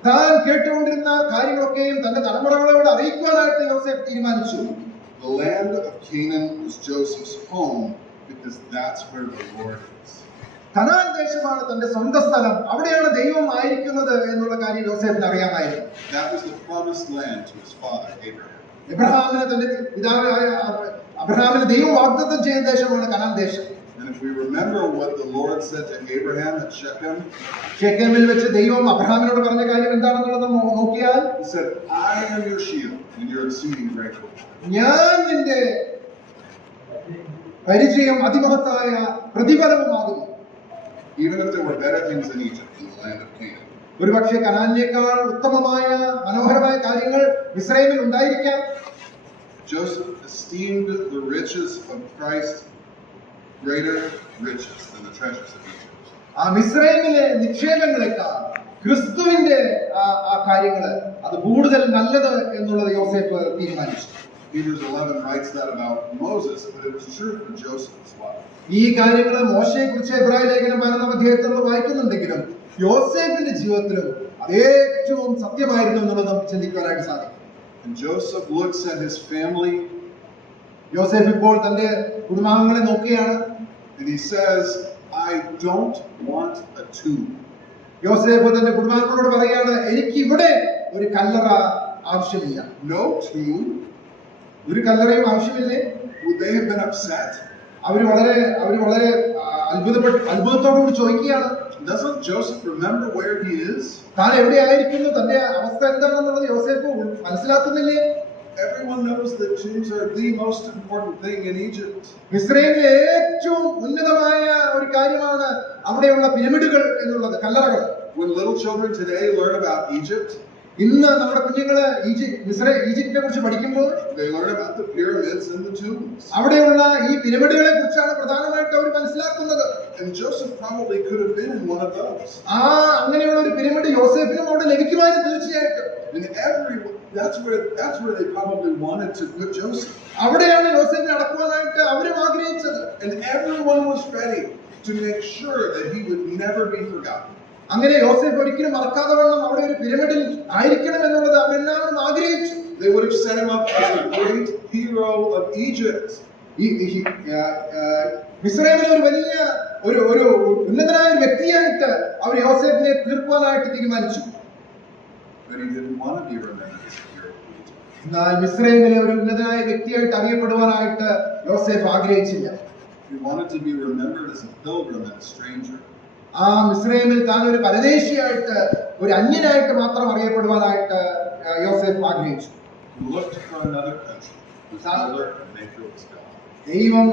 താൻ കേട്ടുകൊണ്ടിരുന്ന കാര്യങ്ങളൊക്കെയും തന്റെ തലമുറകളോട് അറിയിക്കുവാനായിട്ട് യോസേഫ് തീരുമാനിച്ചു. The land of Canaan was Joseph's home because that's where the Lord is. Canaan ദേശമാണ് തന്റെ സ്വന്തം സ്ഥലം, അവിടെയാണ് ദൈവം ആയിരിക്കുന്നത് എന്നുള്ള കാര്യം യോസേഫിന് അറിയാമായിരുന്നു. That was the promised land to his father Abraham. തന്റെ പിതാവായ അബ്രഹാമിന് ദൈവം വാഗ്ദത്തം ചെയ്ത ദേശമാണ് കനാൻ ദേശം. And if we remember what the Lord said to Abraham at Shechem, ഷെഖേമിൽ വെച്ച് ദൈവം അബ്രഹാമിനോട് പറഞ്ഞ കാര്യം എന്താണെന്നുള്ളത് നോക്കിയാൽ, he said, I am your shield and your exceeding great reward. ഞാൻ നിന്റെ പരിചയം അതിമഹത്തായ പ്രതിഫലവുമാകുന്നു. Even if there were better things in Egypt in the land of Canaan. ഒരുപക്ഷെ കനാനിനേക്കാൾ ഉത്തമമായ മനോഹരമായ കാര്യങ്ങൾ മിസ്രൈമിൽ ഉണ്ടായിരിക്കാം. Joseph esteemed the riches of Christ greater riches than the treasures of Egypt. ആ മിസ്രൈമിലെ നിക്ഷേപങ്ങളെക്കാൾ ക്രിസ്തുവിന്റെ ആ കാര്യങ്ങള് അത് കൂടുതൽ നല്ലത് എന്നുള്ളത് യോസേഫ് തീരുമാനിച്ചു. Hebrews 11 writes that about Moses, but it was true for Joseph as well. ഈ കാര്യങ്ങൾ മോശയെ കുറിച്ച് എബ്രായ ലേഖനം 12-ാം അധ്യായത്തിൽ വായിക്കുന്നുണ്ടെങ്കിലും യോസേഫിന്റെ ജീവിതത്തിലും അത് ഏറ്റവും സത്യമായിരുന്നു എന്നുള്ളത് നമുക്ക് ചിന്തിക്കാനായിട്ട് സാധിക്കും. And Joseph looks at his family. യോസേഫ് ഇപ്പോൾ തന്റെ കുടുംബാംഗങ്ങളെ നോക്കുകയാണ്. And he says, I don't want a tomb. യോസേഫ് തന്റെ കുടുംബാംഗങ്ങളോട് പറയാണ്, എനിക്ക് ഇവിടെ ഒരു കല്ലറ ആവശ്യമില്ല. No tomb? ഒരു കല്ലറയും ആവശ്യമില്ലേ? Would they have been upset? അവര് വളരെ അത്ഭുതത്തോടുകൂടി ചോദിക്കുകയാണ്. Doesn't Joseph remember where he is? താൻ എവിടെയായിരിക്കുന്നു, തന്റെ അവസ്ഥ എന്താണെന്നുള്ളത് യോസേഫ് മനസ്സിലാക്കുന്നില്ലേ? Everyone knows that tombs are the most important thing in Egypt. മിസ്രൈമിലെ ഏറ്റവും ഉന്നതമായ ഒരു കാര്യമാണ് അവിടെയുള്ള പിരമിഡുകൾ എന്നുള്ളത്, കല്ലറകൾ. When little children today learn about Egypt, ഇന്ന് നമ്മുടെ കുഞ്ഞുങ്ങള് ഈജിപ്തിനെ കുറിച്ച് പഠിക്കുമ്പോൾ they learn about the pyramids and the tombs. അവിടെയുള്ള ഈ പിരമിഡുകളെ കുറിച്ചാണ് പ്രധാനമായിട്ട് അവർ മനസ്സിലാക്കുന്നത്. And Joseph probably could have been in one of those. അങ്ങനെയുള്ള ഒരു പിരമിഡ് യോസേഫിനും അവിടെ ലഭിക്കുമായിരുന്നു തീർച്ചയായിട്ടും. And that's where they probably wanted to put Joseph. അവിടെയാണ് യോസേഫിനെ അടക്കുവാനായിട്ട് അവരും ആഗ്രഹിച്ചത്. And everyone was ready to make sure that he would never be forgotten. അങ്ങനെ യോസേഫ് ഒരിക്കലും മറക്കാതെ വണ്ണം അവിടെ ഒരു പിരമിഡിൽ ആയിരിക്കണം എന്നുള്ളത് അവരെല്ലാവരും ആഗ്രഹിച്ചു. They would have set him up as a great hero of Egypt. മിസ്രൈമിലെ ഒരു വലിയ ഒരു ഉന്നതനായ ഒരു വ്യക്തിയായിട്ട് അവർ യോസേഫിനെ തീർക്കുവാനായിട്ട് തീരുമാനിച്ചു. But he didn't want to be remembered as a hero of Egypt. എന്നാൽ മിസ്രൈമിലെ ഒരു ഉന്നതനായ വ്യക്തിയായിട്ട് അറിയപ്പെടുവാനായിട്ട് യോസേഫ് ആഗ്രഹിച്ചില്ല. He wanted to be remembered as a pilgrim and a stranger. മിസ്രൈമിൽ താൻ ഒരു പരദേശിയായിട്ട് ഒരു അന്യനായിട്ട് മാത്രം അറിയപ്പെടുവാനായിട്ട് യോസേഫ് ആഗ്രഹിച്ചു. He looked for another country whose ruler and maker was God. ദൈവം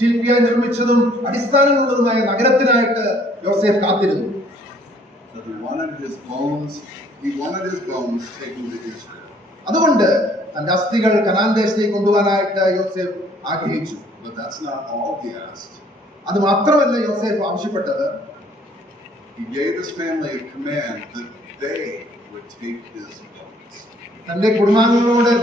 ശില്പിയായി നിർമ്മിച്ചതും അടിസ്ഥാനമുള്ളതുമായ നഗരത്തിനായിട്ട് യോസേഫ് കാത്തിരുന്നു. So he wanted his bones taken to Israel. അതുകൊണ്ട് തന്റെ അസ്ഥികൾ കനാൻ ദേശത്തേക്ക് കൊണ്ടുപോകാനായിട്ട് യോസേഫ് ആഗ്രഹിച്ചു. But that's not all he asked. അത് മാത്രമല്ല യോസേഫ് ആവശ്യപ്പെട്ടത്. He gave his family a command that they would take his bones. തന്റെ കുടുംബാംഗങ്ങളോട്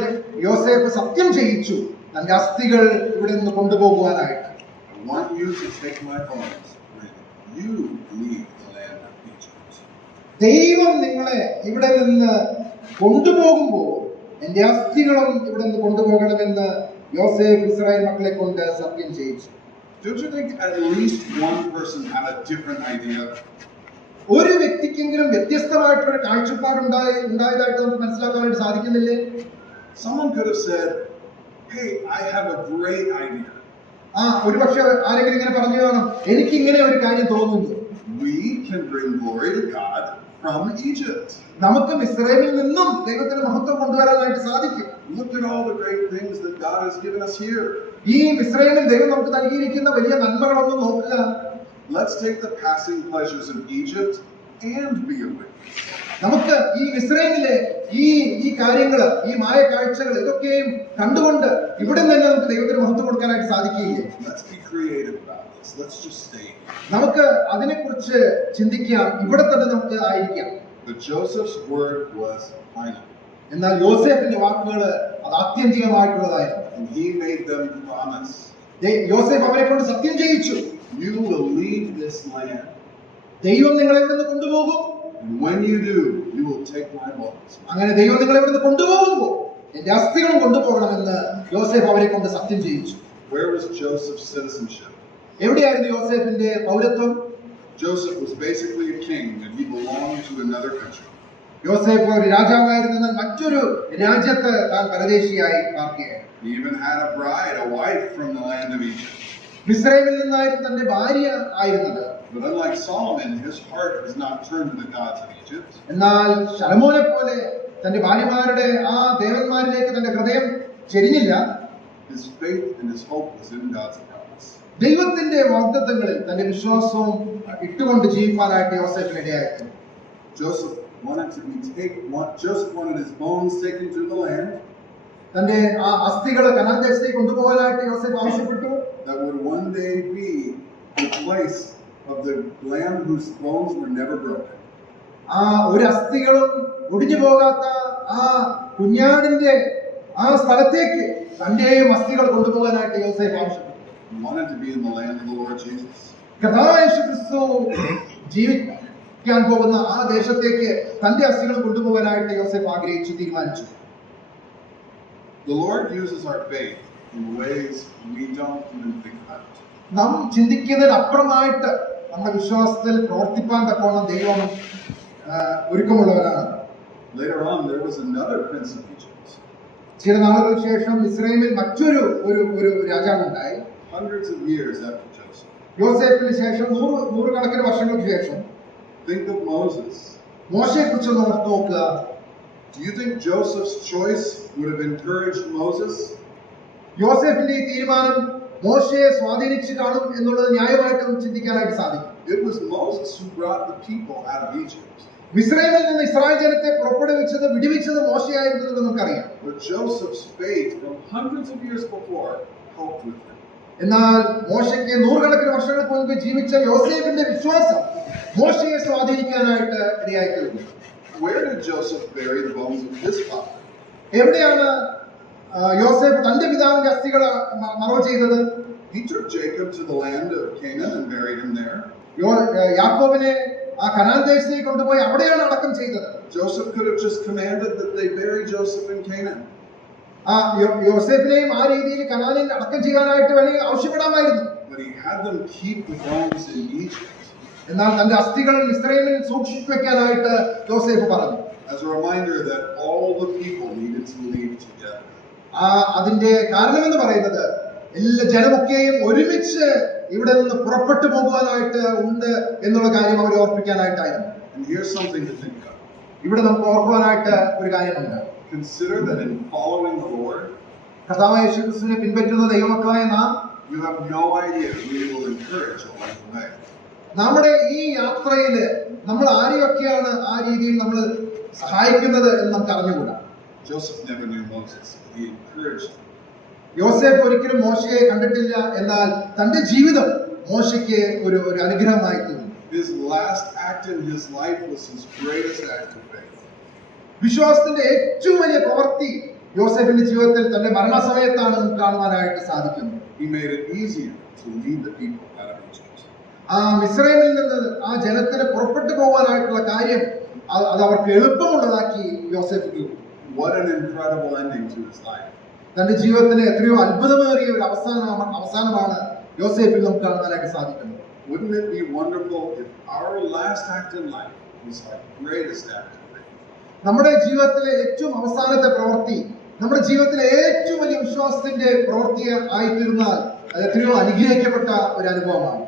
യോസേഫ് സത്യം ചെയ്യിച്ചു തന്റെ അസ്ഥികൾ ഇവിടെ നിന്ന് കൊണ്ടുപോകുവാനായിട്ട്. I want you to take my bones when you leave the land of Egypt. ദൈവം നിങ്ങളെ ഇവിടെ നിന്ന് കൊണ്ടുപോകുമ്പോൾ എന്റെ അസ്ഥികളും ഇവിടെ നിന്ന് കൊണ്ടുപോകണമെന്ന് യോസേഫ് ഇസ്രായേൽ മക്കളെ കൊണ്ട് സത്യം ചെയ്യിച്ചു. Don't you think at least one person had a different idea? ഒരു വ്യക്തിക്കെങ്കിലും വ്യത്യസ്തമായിട്ടുള്ള കാഴ്ചപ്പാടുണ്ടായതായിട്ട് നമുക്ക് മനസ്സിലാക്കാനായിട്ട് സാധിക്കുന്നില്ലേ? Someone could have said, "Hey, I have a great idea." ഒരു പക്ഷെ ആരെങ്കിലും ഇങ്ങനെ പറഞ്ഞു കാണും, എനിക്ക് ഇങ്ങനെ ഒരു കാര്യം തോന്നുന്നു. We can bring glory to God from Egypt. നമുക്ക് മിസ്രൈമിൽ നിന്നും ദൈവത്തിന് മഹത്വം കൊണ്ടുവരാനായിട്ട് സാധിക്കും. Look at all the great things that God has given us here. ഈ മിസ്രൈമിൽ ദൈവം നമുക്ക് നൽകിയിരിക്കുന്ന വലിയ നന്മകളൊന്നും നോക്കുക. Let's take the passing pleasures of Egypt and be a witness. നമുക്ക് ഈ മിസ്രൈമിലെ ഈ കാര്യങ്ങള്, ഈ മായ കാഴ്ചകൾ ഇതൊക്കെയും കണ്ടുകൊണ്ട് ഇവിടെ തന്നെ നമുക്ക് ദൈവത്തിന് മഹത്വം കൊടുക്കാനായിട്ട് സാധിക്കുകയില്ലേ? Let's be creative about this. Let's just stay. നമുക്ക് അതിനെക്കുറിച്ച് ചിന്തിക്കാം, ഇവിടെ തന്നെ നമുക്ക് ആയിരിക്കാം. But Joseph's word was final. എന്നാൽ യോസേഫിന്റെ വാക്കുകൾ അത് ആത്യന്തികമായിട്ടുള്ളതായിരുന്നു. And he made them promise. യോസേഫ് അവരെ കൊണ്ട് സത്യം ചെയ്യിച്ചു. You will leave this land. ദൈവം നിങ്ങളെ ഇവിടുന്ന് കൊണ്ടുപോകും. And when you do, you will take my bones. അങ്ങനെ ദൈവം നിങ്ങളെ ഇവിടുന്ന് കൊണ്ടുപോകുമ്പോൾ എന്റെ അസ്ഥികളും കൊണ്ടുപോകണമെന്ന് യോസേഫ് അവരെ കൊണ്ട് സത്യം ചെയ്യിച്ചു. Where was Joseph's citizenship? എവിടെയായിരുന്നു യോസേഫിന്റെ പൗരത്വം? Joseph was basically a king and he belonged to another country. യോസേഫ് ഒരു രാജാവായിരുന്നു, എന്നാൽ മറ്റൊരു രാജ്യത്ത് താൻ പരദേശിയായി പാർക്കുകയാണ്. He even had a bride, a wife from the land of Egypt. മിസ്രൈമിൽ നിന്നായിരുന്നു തന്റെ ഭാര്യ ആയിരുന്നത്. But unlike Solomon, his heart was not turned to the gods of Egypt. എന്നാൽ ശലോമോനെ പോലെ തന്റെ ഭാര്യമാരുടെ ദേവന്മാരിലേക്ക് തന്റെ ഹൃദയം ചെരിഞ്ഞില്ല. His faith and his hope was in God's promise. ദൈവത്തിന്റെ വാഗ്ദത്തങ്ങളിൽ തന്റെ വിശ്വാസവും ഇട്ടുകൊണ്ട് ജീവിക്കാനായിട്ട് യോസേഫിന് ഇടയായിരുന്നു. Joseph wanted his bones taken to the land. തന്റെ അസ്ഥികൾ കനാൻ ദേശത്തേക്ക് കൊണ്ടുപോകാനായിട്ട് യോസേഫ് ആവശ്യപ്പെട്ടു. That would one day be the place of the lamb whose bones were never broken. ഒരു അസ്ഥികളും ഒടിഞ്ഞു പോകാത്ത കുഞ്ഞാടിന്റെ സ്ഥലത്തേക്ക് തന്റെയും അസ്ഥികൾ കൊണ്ടുപോകാനായിട്ട് യോസേഫ് ആവശ്യപ്പെട്ടു. He wanted to be in the land of the Lord Jesus. കർത്താവായ യേശുക്രിസ്തു ജീവിക്കാൻ പോകുന്ന ദേശത്തേക്ക് തന്റെ അസ്ഥികൾ കൊണ്ടുപോകാനായിട്ട് യോസേഫ് ആഗ്രഹിച്ചു, തീരുമാനിച്ചു. The Lord uses our faith in ways we don't even think about. നാം ചിന്തിക്കുന്നതിനപ്പുറമായിട്ട് നമ്മുടെ വിശ്വാസത്തിൽ പ്രവർത്തിപ്പാൻ തക്കവണ്ണം ദൈവം ഒരുക്കമുള്ളവരാണ്. Later on, there was another prince of Egypt. ചില നാളുകൾക്ക് ശേഷം ഇസ്രായേലിൽ മറ്റൊരു രാജാവുണ്ടായി. Hundreds of years after Joseph. യോസേഫിന് ശേഷം നൂറുകണക്കിന് വർഷങ്ങൾക്ക് ശേഷം. Think of Moses. മോശയെ കുറിച്ച് ഓർത്ത് നോക്കുക. Do you think Joseph's choice would have encouraged Moses? യോസേഫിന്റെ ഈ തീരുമാനം മോശയെ സ്വാധീനിച്ചു കാണും എന്നുള്ളത് ന്യായമായിട്ട് ചിന്തിക്കാനായിട്ട് സാധിക്കും. It was Moses who brought the people out of Egypt. മിസ്രൈമിൽ നിന്ന് ഇസ്രായേൽ ജനത്തെ പുറപ്പെടുവിച്ചത് വിടുവിച്ചത് മോശയായിരുന്നു എന്ന് നമുക്കറിയാം. But Joseph's faith from hundreds of years before helped with him. എന്നാൽ മോശയ്ക്ക് നൂറുകണക്കിന് വർഷങ്ങൾക്ക് മുൻപ് ജീവിച്ച യോസേഫിന്റെ വിശ്വാസം മോശയെ സ്വാധീനിക്കാനായിട്ട് ഇടയായി തീർന്നു. Where did Joseph bury the bones of his father? എവിടെയാണ് യോസേഫ് തന്റെ പിതാവിന്റെ അസ്ഥികൾ മറവ് ചെയ്തത്? He took Jacob to the land of Canaan and buried him there. യാക്കോബിനെ ആ കനാൻ ദേശത്തേക്ക് കൊണ്ടുപോയി അവിടെയാണ് അടക്കം ചെയ്തത്. Joseph could have just commanded that they bury Joseph in Canaan. ആ യോസേഫിനെയും ആ രീതിയിൽ കനാനിൽ അടക്കം ചെയ്യാനായിട്ട് വേണമെങ്കിൽ ആവശ്യപ്പെടാമായിരുന്നു. But he had them keep the bones in Egypt. എന്നാൽ തന്റെ അസ്ഥികൾ മിസ്രൈമിൽ സൂക്ഷിച്ചു വെക്കാനായിട്ട് യോസേഫ് പറഞ്ഞു. As a reminder that all the people needed to leave together. അതിന്റെ കാരണമെന്ന് പറയുന്നത് എല്ലാ ജനമൊക്കെയും ഒരുമിച്ച് ഇവിടെ നിന്ന് പുറപ്പെട്ടു പോകുവാനായിട്ട് ഉണ്ട് എന്നുള്ള കാര്യം അവർ ഓർപ്പിക്കാനായിട്ടായിരുന്നു. And here's something to think of. ഇവിടെ നമുക്ക് ഓർക്കുവാനായിട്ട് ഒരു കാര്യമുണ്ട്. Consider that in following the Lord, കർത്താവായ യേശുക്രിസ്തുവിനെ പിൻപറ്റുന്ന ദൈവമക്കളായ നാം, you have no idea who you will encourage along the way. നമ്മുടെ ഈ യാത്രയിൽ നമ്മൾ ആരെയൊക്കെയാണ് ആ രീതിയിൽ നമ്മൾ സഹായിക്കുന്നത് എന്ന് നമുക്ക് അറിഞ്ഞുകൂടാ. Joseph never knew Moses, but he encouraged him. യോസേഫ് ഒരിക്കലും മോശയെ കണ്ടിട്ടില്ല, എന്നാൽ തന്റെ ജീവിതം മോശയ്ക്ക് ഒരു അനുഗ്രഹമായി തീർന്നു. His last act in his life was his greatest act of faith. വിശ്വാസത്തിന്റെ ഏറ്റവും വലിയ പ്രവൃത്തി യോസേഫിന്റെ ജീവിതത്തിൽ തന്റെ മരണസമയത്താണ് നമുക്ക് കാണുവാനായിട്ട് സാധിക്കുന്നത്. He made it easier to lead the people out of Egypt. ആ മിസ്രൈമിൽ നിന്ന് ആ ജനത്തിന് പുറപ്പെട്ടു പോകാനായിട്ടുള്ള കാര്യം അത് അവർക്ക് എളുപ്പമുള്ളതാക്കി യോസേഫ്. What an incredible ending to his life. തന്റെ ജീവിതത്തിന് എത്രയോ അത്ഭുതമേറിയ ഒരു അവസാനമാണ് യോസേഫിൽ നമുക്ക് കാണുവാനായിട്ട് സാധിക്കുന്നത്. Wouldn't it be wonderful if our last act in life was our greatest act of faith? നമ്മുടെ ജീവിതത്തിലെ ഏറ്റവും അവസാനത്തെ പ്രവൃത്തി നമ്മുടെ ജീവിതത്തിലെ ഏറ്റവും വലിയ വിശ്വാസത്തിന്റെ പ്രവൃത്തി ആയിത്തീർന്നാൽ അത് എത്രയോ അനുഗ്രഹിക്കപ്പെട്ട ഒരു അനുഭവമാണ്.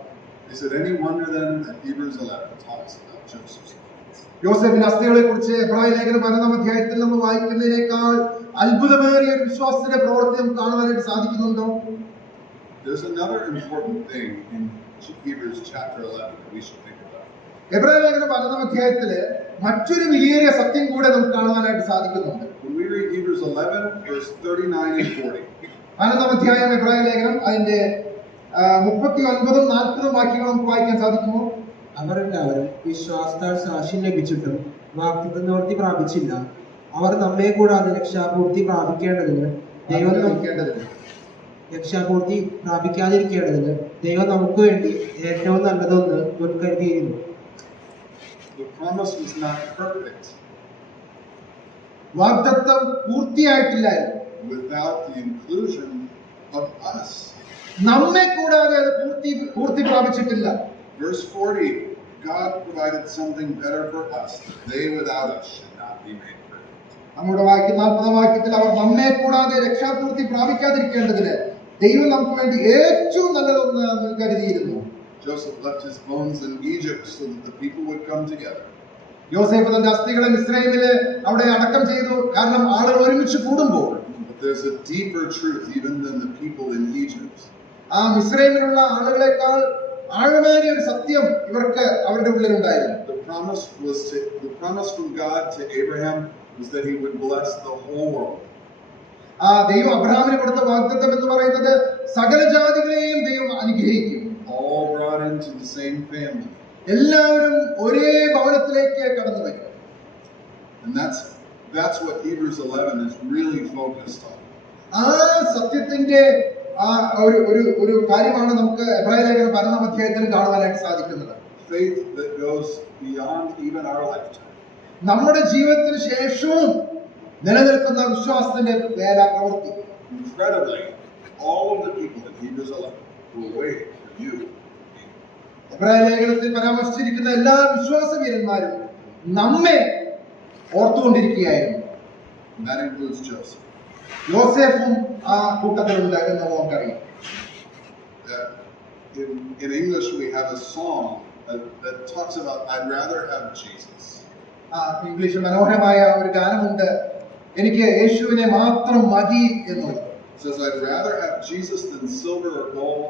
Is it any wonder then that Hebrews 11 talks about Joseph's bones? യോസേഫിന്റെ അസ്ഥികളെ കുറിച്ച് എബ്രായ ലേഖനം 11-ാം അധ്യായത്തിൽ നമ്മൾ വായിക്കുന്നതിനേക്കാൾ അത്ഭുതമേറിയ ഒരു വിശ്വാസത്തിന്റെ പ്രവൃത്തി നമുക്ക് കാണുവാനായിട്ട് സാധിക്കുന്നുണ്ടോ? There's another important thing in Hebrews chapter 11 that we should think about. എബ്രായ ലേഖനം 11-ാം അധ്യായത്തില് മറ്റൊരു വലിയ സത്യം കൂടെ നമുക്ക് കാണുവാനായിട്ട് സാധിക്കുന്നുണ്ട്. When we read Hebrews 11 verse 39 and 40. 11-ാം അധ്യായം എബ്രായ ലേഖനം അതിന്റെ 39-40 വാക്യങ്ങൾ നമുക്ക് വായിക്കാൻ സാധിക്കുമോ? അവരെല്ലാവരും വിശ്വാസത്താൽ സാക്ഷ്യം ലഭിച്ചിട്ടും വാഗ്ദത്ത നിവൃത്തി പ്രാപിച്ചില്ല. അവർ നമ്മെ കൂടാതെ രക്ഷാപൂർത്തി പ്രാപിക്കാതിരിക്കേണ്ടതിന് ദൈവം നമുക്ക് വേണ്ടി ഏറ്റവും നല്ലതൊന്ന് മുൻകരുതിയിരുന്നു. The promise was not perfect വാഗ്ദത്തം പൂർത്തിയായിട്ടില്ലായിരുന്നു. without the inclusion of us. നമ്മെ കൂടാതെ അത് പൂർത്തി പ്രാപിച്ചിട്ടില്ല. Verse 40, God provided something better for us, that they without us should not be made perfect. നമ്മുടെ 40-ാം വാക്യത്തിൽ അവർ നമ്മെ കൂടാതെ രക്ഷാപൂർത്തി പ്രാപിക്കാതിരിക്കേണ്ടതിന് ദൈവം നമുക്ക് വേണ്ടി ഏറ്റവും നല്ലതൊന്ന് മുൻകരുതിയിരുന്നു. Joseph left his bones in Egypt so that the people would come together. യോസേഫ് തന്റെ അസ്ഥികളെ മിസ്രൈമില് അവിടെ അടക്കം ചെയ്തു, കാരണം ആളുകൾ ഒരുമിച്ച് കൂടുമ്പോൾ. But there's a deeper truth even than the people in Egypt. ആ മിസ്രൈമിലുള്ള ആളുകളെക്കാൾ ആഴമേറിയ ഒരു സത്യം ഇവർക്ക് അവരുടെ ഉള്ളിലുണ്ടായിരുന്നു. The promise from God to Abraham was that he would bless the whole world. ആ ദൈവം അബ്രഹാമിന് കൊടുത്ത വാഗ്ദത്തം എന്ന് പറയുന്നത് സകല ജാതികളെയും ദൈവം അനുഗ്രഹിക്കും. All brought into the same family. എല്ലാവരും ഒരേ ഭവനത്തിലേക്ക് കടന്നു വരും. And that's what Hebrews 11 is really focused on. ആ സത്യത്തിന്റെ ആ ഒരു കാര്യമാണ് നമുക്ക് എബ്രായ ലേഖനം 11-ാം അധ്യായത്തിൽ കാണുവാനായിട്ട് സാധിക്കുന്നത്. Faith that goes beyond even our lifetime. നമ്മുടെ ജീവിതത്തിന് ശേഷവും നിലനിൽക്കുന്ന വിശ്വാസത്തിന്റെ പ്രവൃത്തി. Incredibly, all of the people in Hebrews 11 will wait for you. എബ്രായ ലേഖനത്തിൽ പരാമർശിച്ചിരിക്കുന്ന എല്ലാ വിശ്വാസ വീരന്മാരും നമ്മെ ഓർത്തുകൊണ്ടിരിക്കുകയായിരുന്നു. That includes Joseph. യോസേഫും ആ കൂട്ടത്തിലുണ്ട് എന്ന് നമുക്കറിയാം. In English, we have a song that talks about, I'd rather have Jesus. ഇംഗ്ലീഷിൽ മനോഹരമായ ഒരു ഗാനമുണ്ട്, എനിക്ക് യേശുവിനെ മാത്രം മതി എന്നുള്ളത്. It says, I'd rather have Jesus than silver or gold.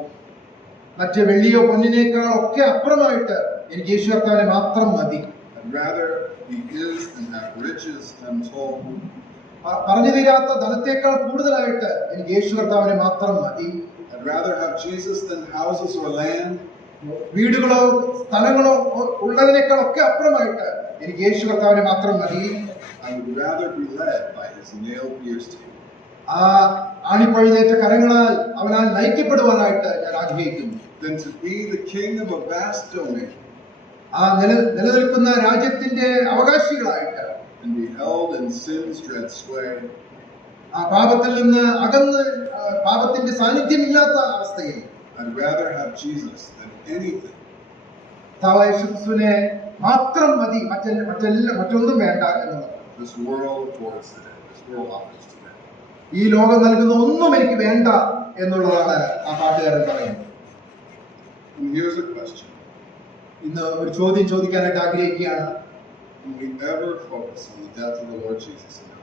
മറ്റ് വെള്ളിയോ പൊന്നിനേക്കാൾ ഒക്കെ അപ്പുറമായിട്ട് എനിക്ക് യേശു കർത്താവിനെ മാത്രം മതി. I'd rather He is and have riches untold. പറഞ്ഞു തീരാത്ത ധനത്തേക്കാൾ കൂടുതലായിട്ട് എനിക്ക് യേശു കർത്താവിനെ മാത്രം മതി. I'd rather have Jesus than houses or land. വീടുകളോ സ്ഥലങ്ങളോ ഉള്ളതിനേക്കാൾ ഒക്കെ അപ്പുറമായിട്ട് എനിക്ക് യേശു കർത്താവിനെ മാത്രം മതി. I would rather be led by his nail-pierced hand. ആ ആണിപ്പഴുതേറ്റ കരങ്ങളാൽ അവനാൽ നയിക്കപ്പെടുവാനായിട്ട് ഞാൻ ആഗ്രഹിക്കുന്നു. Than to be the king of a vast domain. ആ നിലനിൽക്കുന്ന രാജ്യത്തിന്റെ അവകാശികളായിട്ട് And be held in sin's dread sway. ആ പാപത്തിൽ നിന്ന് അകന്ന് പാപത്തിന്റെ സാന്നിധ്യമില്ലാത്ത അവസ്ഥയിൽ I'd rather have Jesus than anything. യേശുവിനെ മാത്രം മതി, മറ്റൊന്നും വേണ്ട എന്നുള്ളത്. This world affords today. This world offers today. ഈ ലോകം നൽകുന്ന ഒന്നും എനിക്ക് വേണ്ട എന്നുള്ളതാണ് ആ പാട്ടുകാരൻ പറയുന്നത്. And here's a question. ഇന്ന് ഒരു ചോദ്യം ചോദിക്കാനായിട്ട് ആഗ്രഹിക്കുകയാണ്. Can we ever focus on the death of the Lord Jesus enough?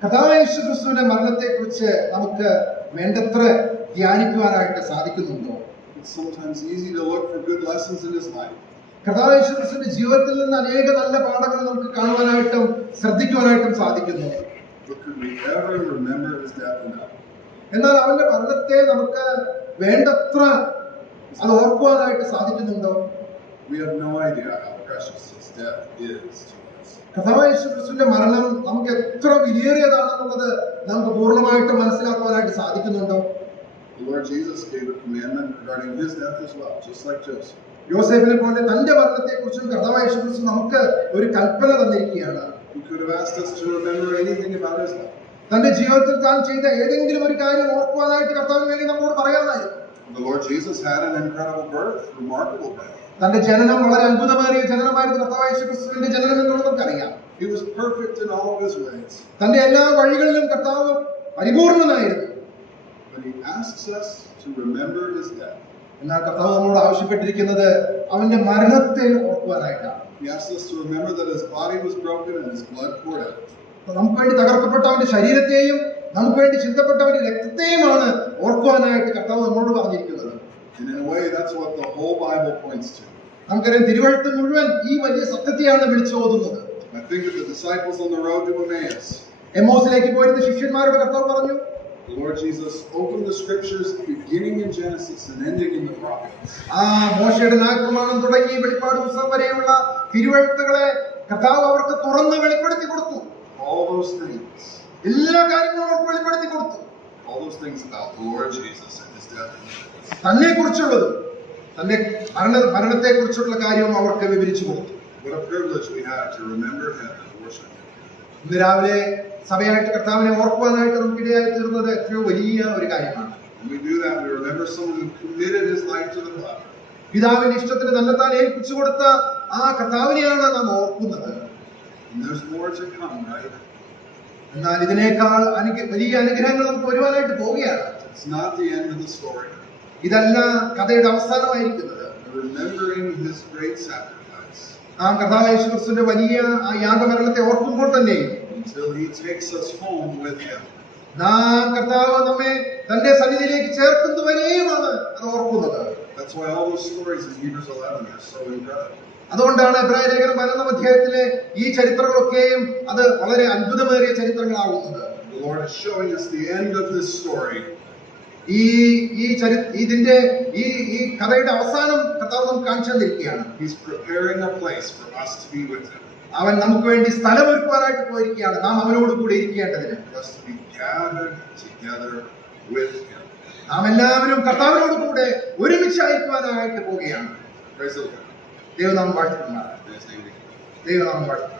കർത്താവായ യേശു ക്രിസ്തുവിന്റെ മരണത്തെ കുറിച്ച് നമുക്ക് വേണ്ടത്ര ധ്യാനിക്കുവാനായിട്ട് സാധിക്കുന്നുണ്ടോ? It's sometimes easy to look for good lessons in his life. കർത്താവായ യേശു ക്രിസ്തുവിന്റെ ജീവിതത്തിൽ നിന്ന് അനേക നല്ല പാഠങ്ങൾ നമുക്ക് കാണുവാനായിട്ടും ശ്രദ്ധിക്കുവാനായിട്ടും സാധിക്കുന്നു. But could we ever remember his death enough? എന്നാൽ അവന്റെ മരണത്തെ നമുക്ക് വേണ്ടത്ര അത് ഓർക്കുവാനായിട്ട് സാധിക്കുന്നുണ്ടോ? We have no idea how precious his death is to us. കർത്താവായ യേശു ക്രിസ്തുവിന്റെ മരണം നമുക്ക് എത്ര വിലയേറിയതാണെന്നുള്ളത് നമുക്ക് പൂർണ്ണമായിട്ട് മനസ്സിലാക്കുവാനായിട്ട് സാധിക്കുന്നുണ്ടോ? The Lord Jesus gave a commandment regarding his death as well, just like Joseph. യോസേഫിനെ പോലെ തന്റെ മരണത്തെ കുറിച്ചും കർത്താവായ യേശു ക്രിസ്തു നമുക്ക് ഒരു കൽപ്പന തന്നിരിക്കുകയാണ്. He could have asked us to remember anything about his life. തന്റെ ജീവിതത്തിൽ താൻ ചെയ്ത ഏതെങ്കിലും ഒരു കാര്യം ഓർക്കുവാനായിട്ട് കർത്താവിന് വേണ്ടി നമ്മോട് പറയാമായിരുന്നു. The Lord Jesus had an incredible birth, remarkable birth. തന്റെ ജനനം വളരെ അത്ഭുതമേറിയ ജനനമായിരുന്നു. കർത്താവായ യേശു ക്രിസ്തുവിന്റെ ജനനം എന്നുള്ളത് നമുക്കറിയാം. He was perfect in all of his ways. തന്റെ എല്ലാ വഴികളിലും കർത്താവ് പരിപൂർണനായിരുന്നു. But he asks us to remember his death. എന്നാൽ കർത്താവ് നമ്മോട് ആവശ്യപ്പെട്ടിരിക്കുന്നത് അവന്റെ മരണത്തെ ഓർക്കുവാനായിട്ടാണ്. He asks us to remember that his body was broken and his blood poured out. നമുക്ക് വേണ്ടി തകർക്കപ്പെട്ട അവന്റെ ശരീരത്തെയും നമുക്ക് വേണ്ടി ചിന്തപ്പെട്ട അവന്റെ രക്തത്തെയുമാണ് ഓർക്കുവാനായിട്ട് കർത്താവ് നമ്മോട് പറഞ്ഞിരിക്കുന്നത്. And in a way, that's what the whole Bible points to. നമുക്കറിയാം, തിരുവെഴുത്ത് മുഴുവൻ ഈ വലിയ സത്യത്തെയാണ് വിളിച്ചോതുന്നത്. I think of the disciples on the road to Emmaus. എമ്മോസിലേക്ക് പോയിരുന്ന ശിഷ്യന്മാരോട് കർത്താവ് പറഞ്ഞു, The Lord Jesus opened the scriptures beginning in Genesis and ending in the prophets. മോശയുടെ ന്യായപ്രമാണം തുടങ്ങി വെളിപ്പാട് പുസ്തകം വരെയുള്ള തിരുവെഴുത്തുകളെ കർത്താവ് അവർക്ക് തുറന്ന് വെളിപ്പെടുത്തി കൊടുത്തു. All those things. എല്ലാ കാര്യങ്ങളും അവർക്ക് വെളിപ്പെടുത്തി കൊടുത്തു. All those things about the Lord Jesus and his death and his death. തന്നെ കുറിച്ചുള്ളതും തന്റെ മരണത്തെ കുറിച്ചുള്ള കാര്യവും അവർക്ക് വിവരിച്ചു കൊടുത്തു. What a privilege we have to remember him and worship him. ഇന്ന് രാവിലെ സഭയായിട്ട് കർത്താവിനെ ഓർക്കുവാനായിട്ട് നമുക്കിടയായി തീർന്നത് എത്രയോ വലിയ ഒരു കാര്യമാണ്. When we do that, we remember someone who committed his life to the Father. പിതാവിന്റെ ഇഷ്ടത്തിന് തന്നെത്താൻ ഏൽപ്പിച്ചു കൊടുത്ത ആ കർത്താവിനെയാണ് നാം ഓർക്കുന്നത്. And there's more to come, right? എന്നാൽ ഇതിനേക്കാൾ വലിയ അനുഗ്രഹങ്ങൾ നമുക്ക് വരുവാനായിട്ട് പോവുകയാണ്. It's not the end of the story. ഇതല്ല കഥയുടെ അവസാനമായിരിക്കുന്നത്. Remembering his great sacrifice. ആ കർത്താവ് യേശു ക്രിസ്തുവിന്റെ വലിയ ആ യാഗമരണത്തെ ഓർക്കുമ്പോൾ തന്നെ Until he takes us home with him. നാം കർത്താവ് നമ്മെ തന്റെ സന്നിധിയിലേക്ക് ചേർക്കുന്നതുവരെയുമാണ് അത് ഓർക്കുന്നത്. That's why all those stories in Hebrews 11 are so incredible. അതുകൊണ്ടാണ് എബ്രായ ലേഖനം 11 അധ്യായത്തിലെ ഈ ചരിത്രങ്ങളൊക്കെയും അത് വളരെ അത്ഭുതമേറിയ ചരിത്രങ്ങളാവുന്നത്. The Lord is showing us the end of this story. ഇതിന്റെ ഈ കഥയുടെ അവസാനം കർത്താവ് നമുക്ക് കാണിച്ചു തന്നിരിക്കുകയാണ്. He's preparing a place for us to be with him. അവൻ നമുക്ക് വേണ്ടി സ്ഥലമൊരുക്കുവാനായിട്ട് പോയിരിക്കുകയാണ്, നാം അവനോട് കൂടെ ഇരിക്കേണ്ടതിന്. For us to be gathered together with him. നാം എല്ലാവരും കർത്താവിനോട് കൂടെ ഒരുമിച്ചായിരിക്കുവാനായിട്ട് പോവുകയാണ്. Praise the Lord. ദൈവനാമം വാഴ്ത്തപ്പെടുമാറാകട്ടെ. In his name we pray. ദൈവനാമം വാഴ്ത്തപ്പെടുമാറാകട്ടെ.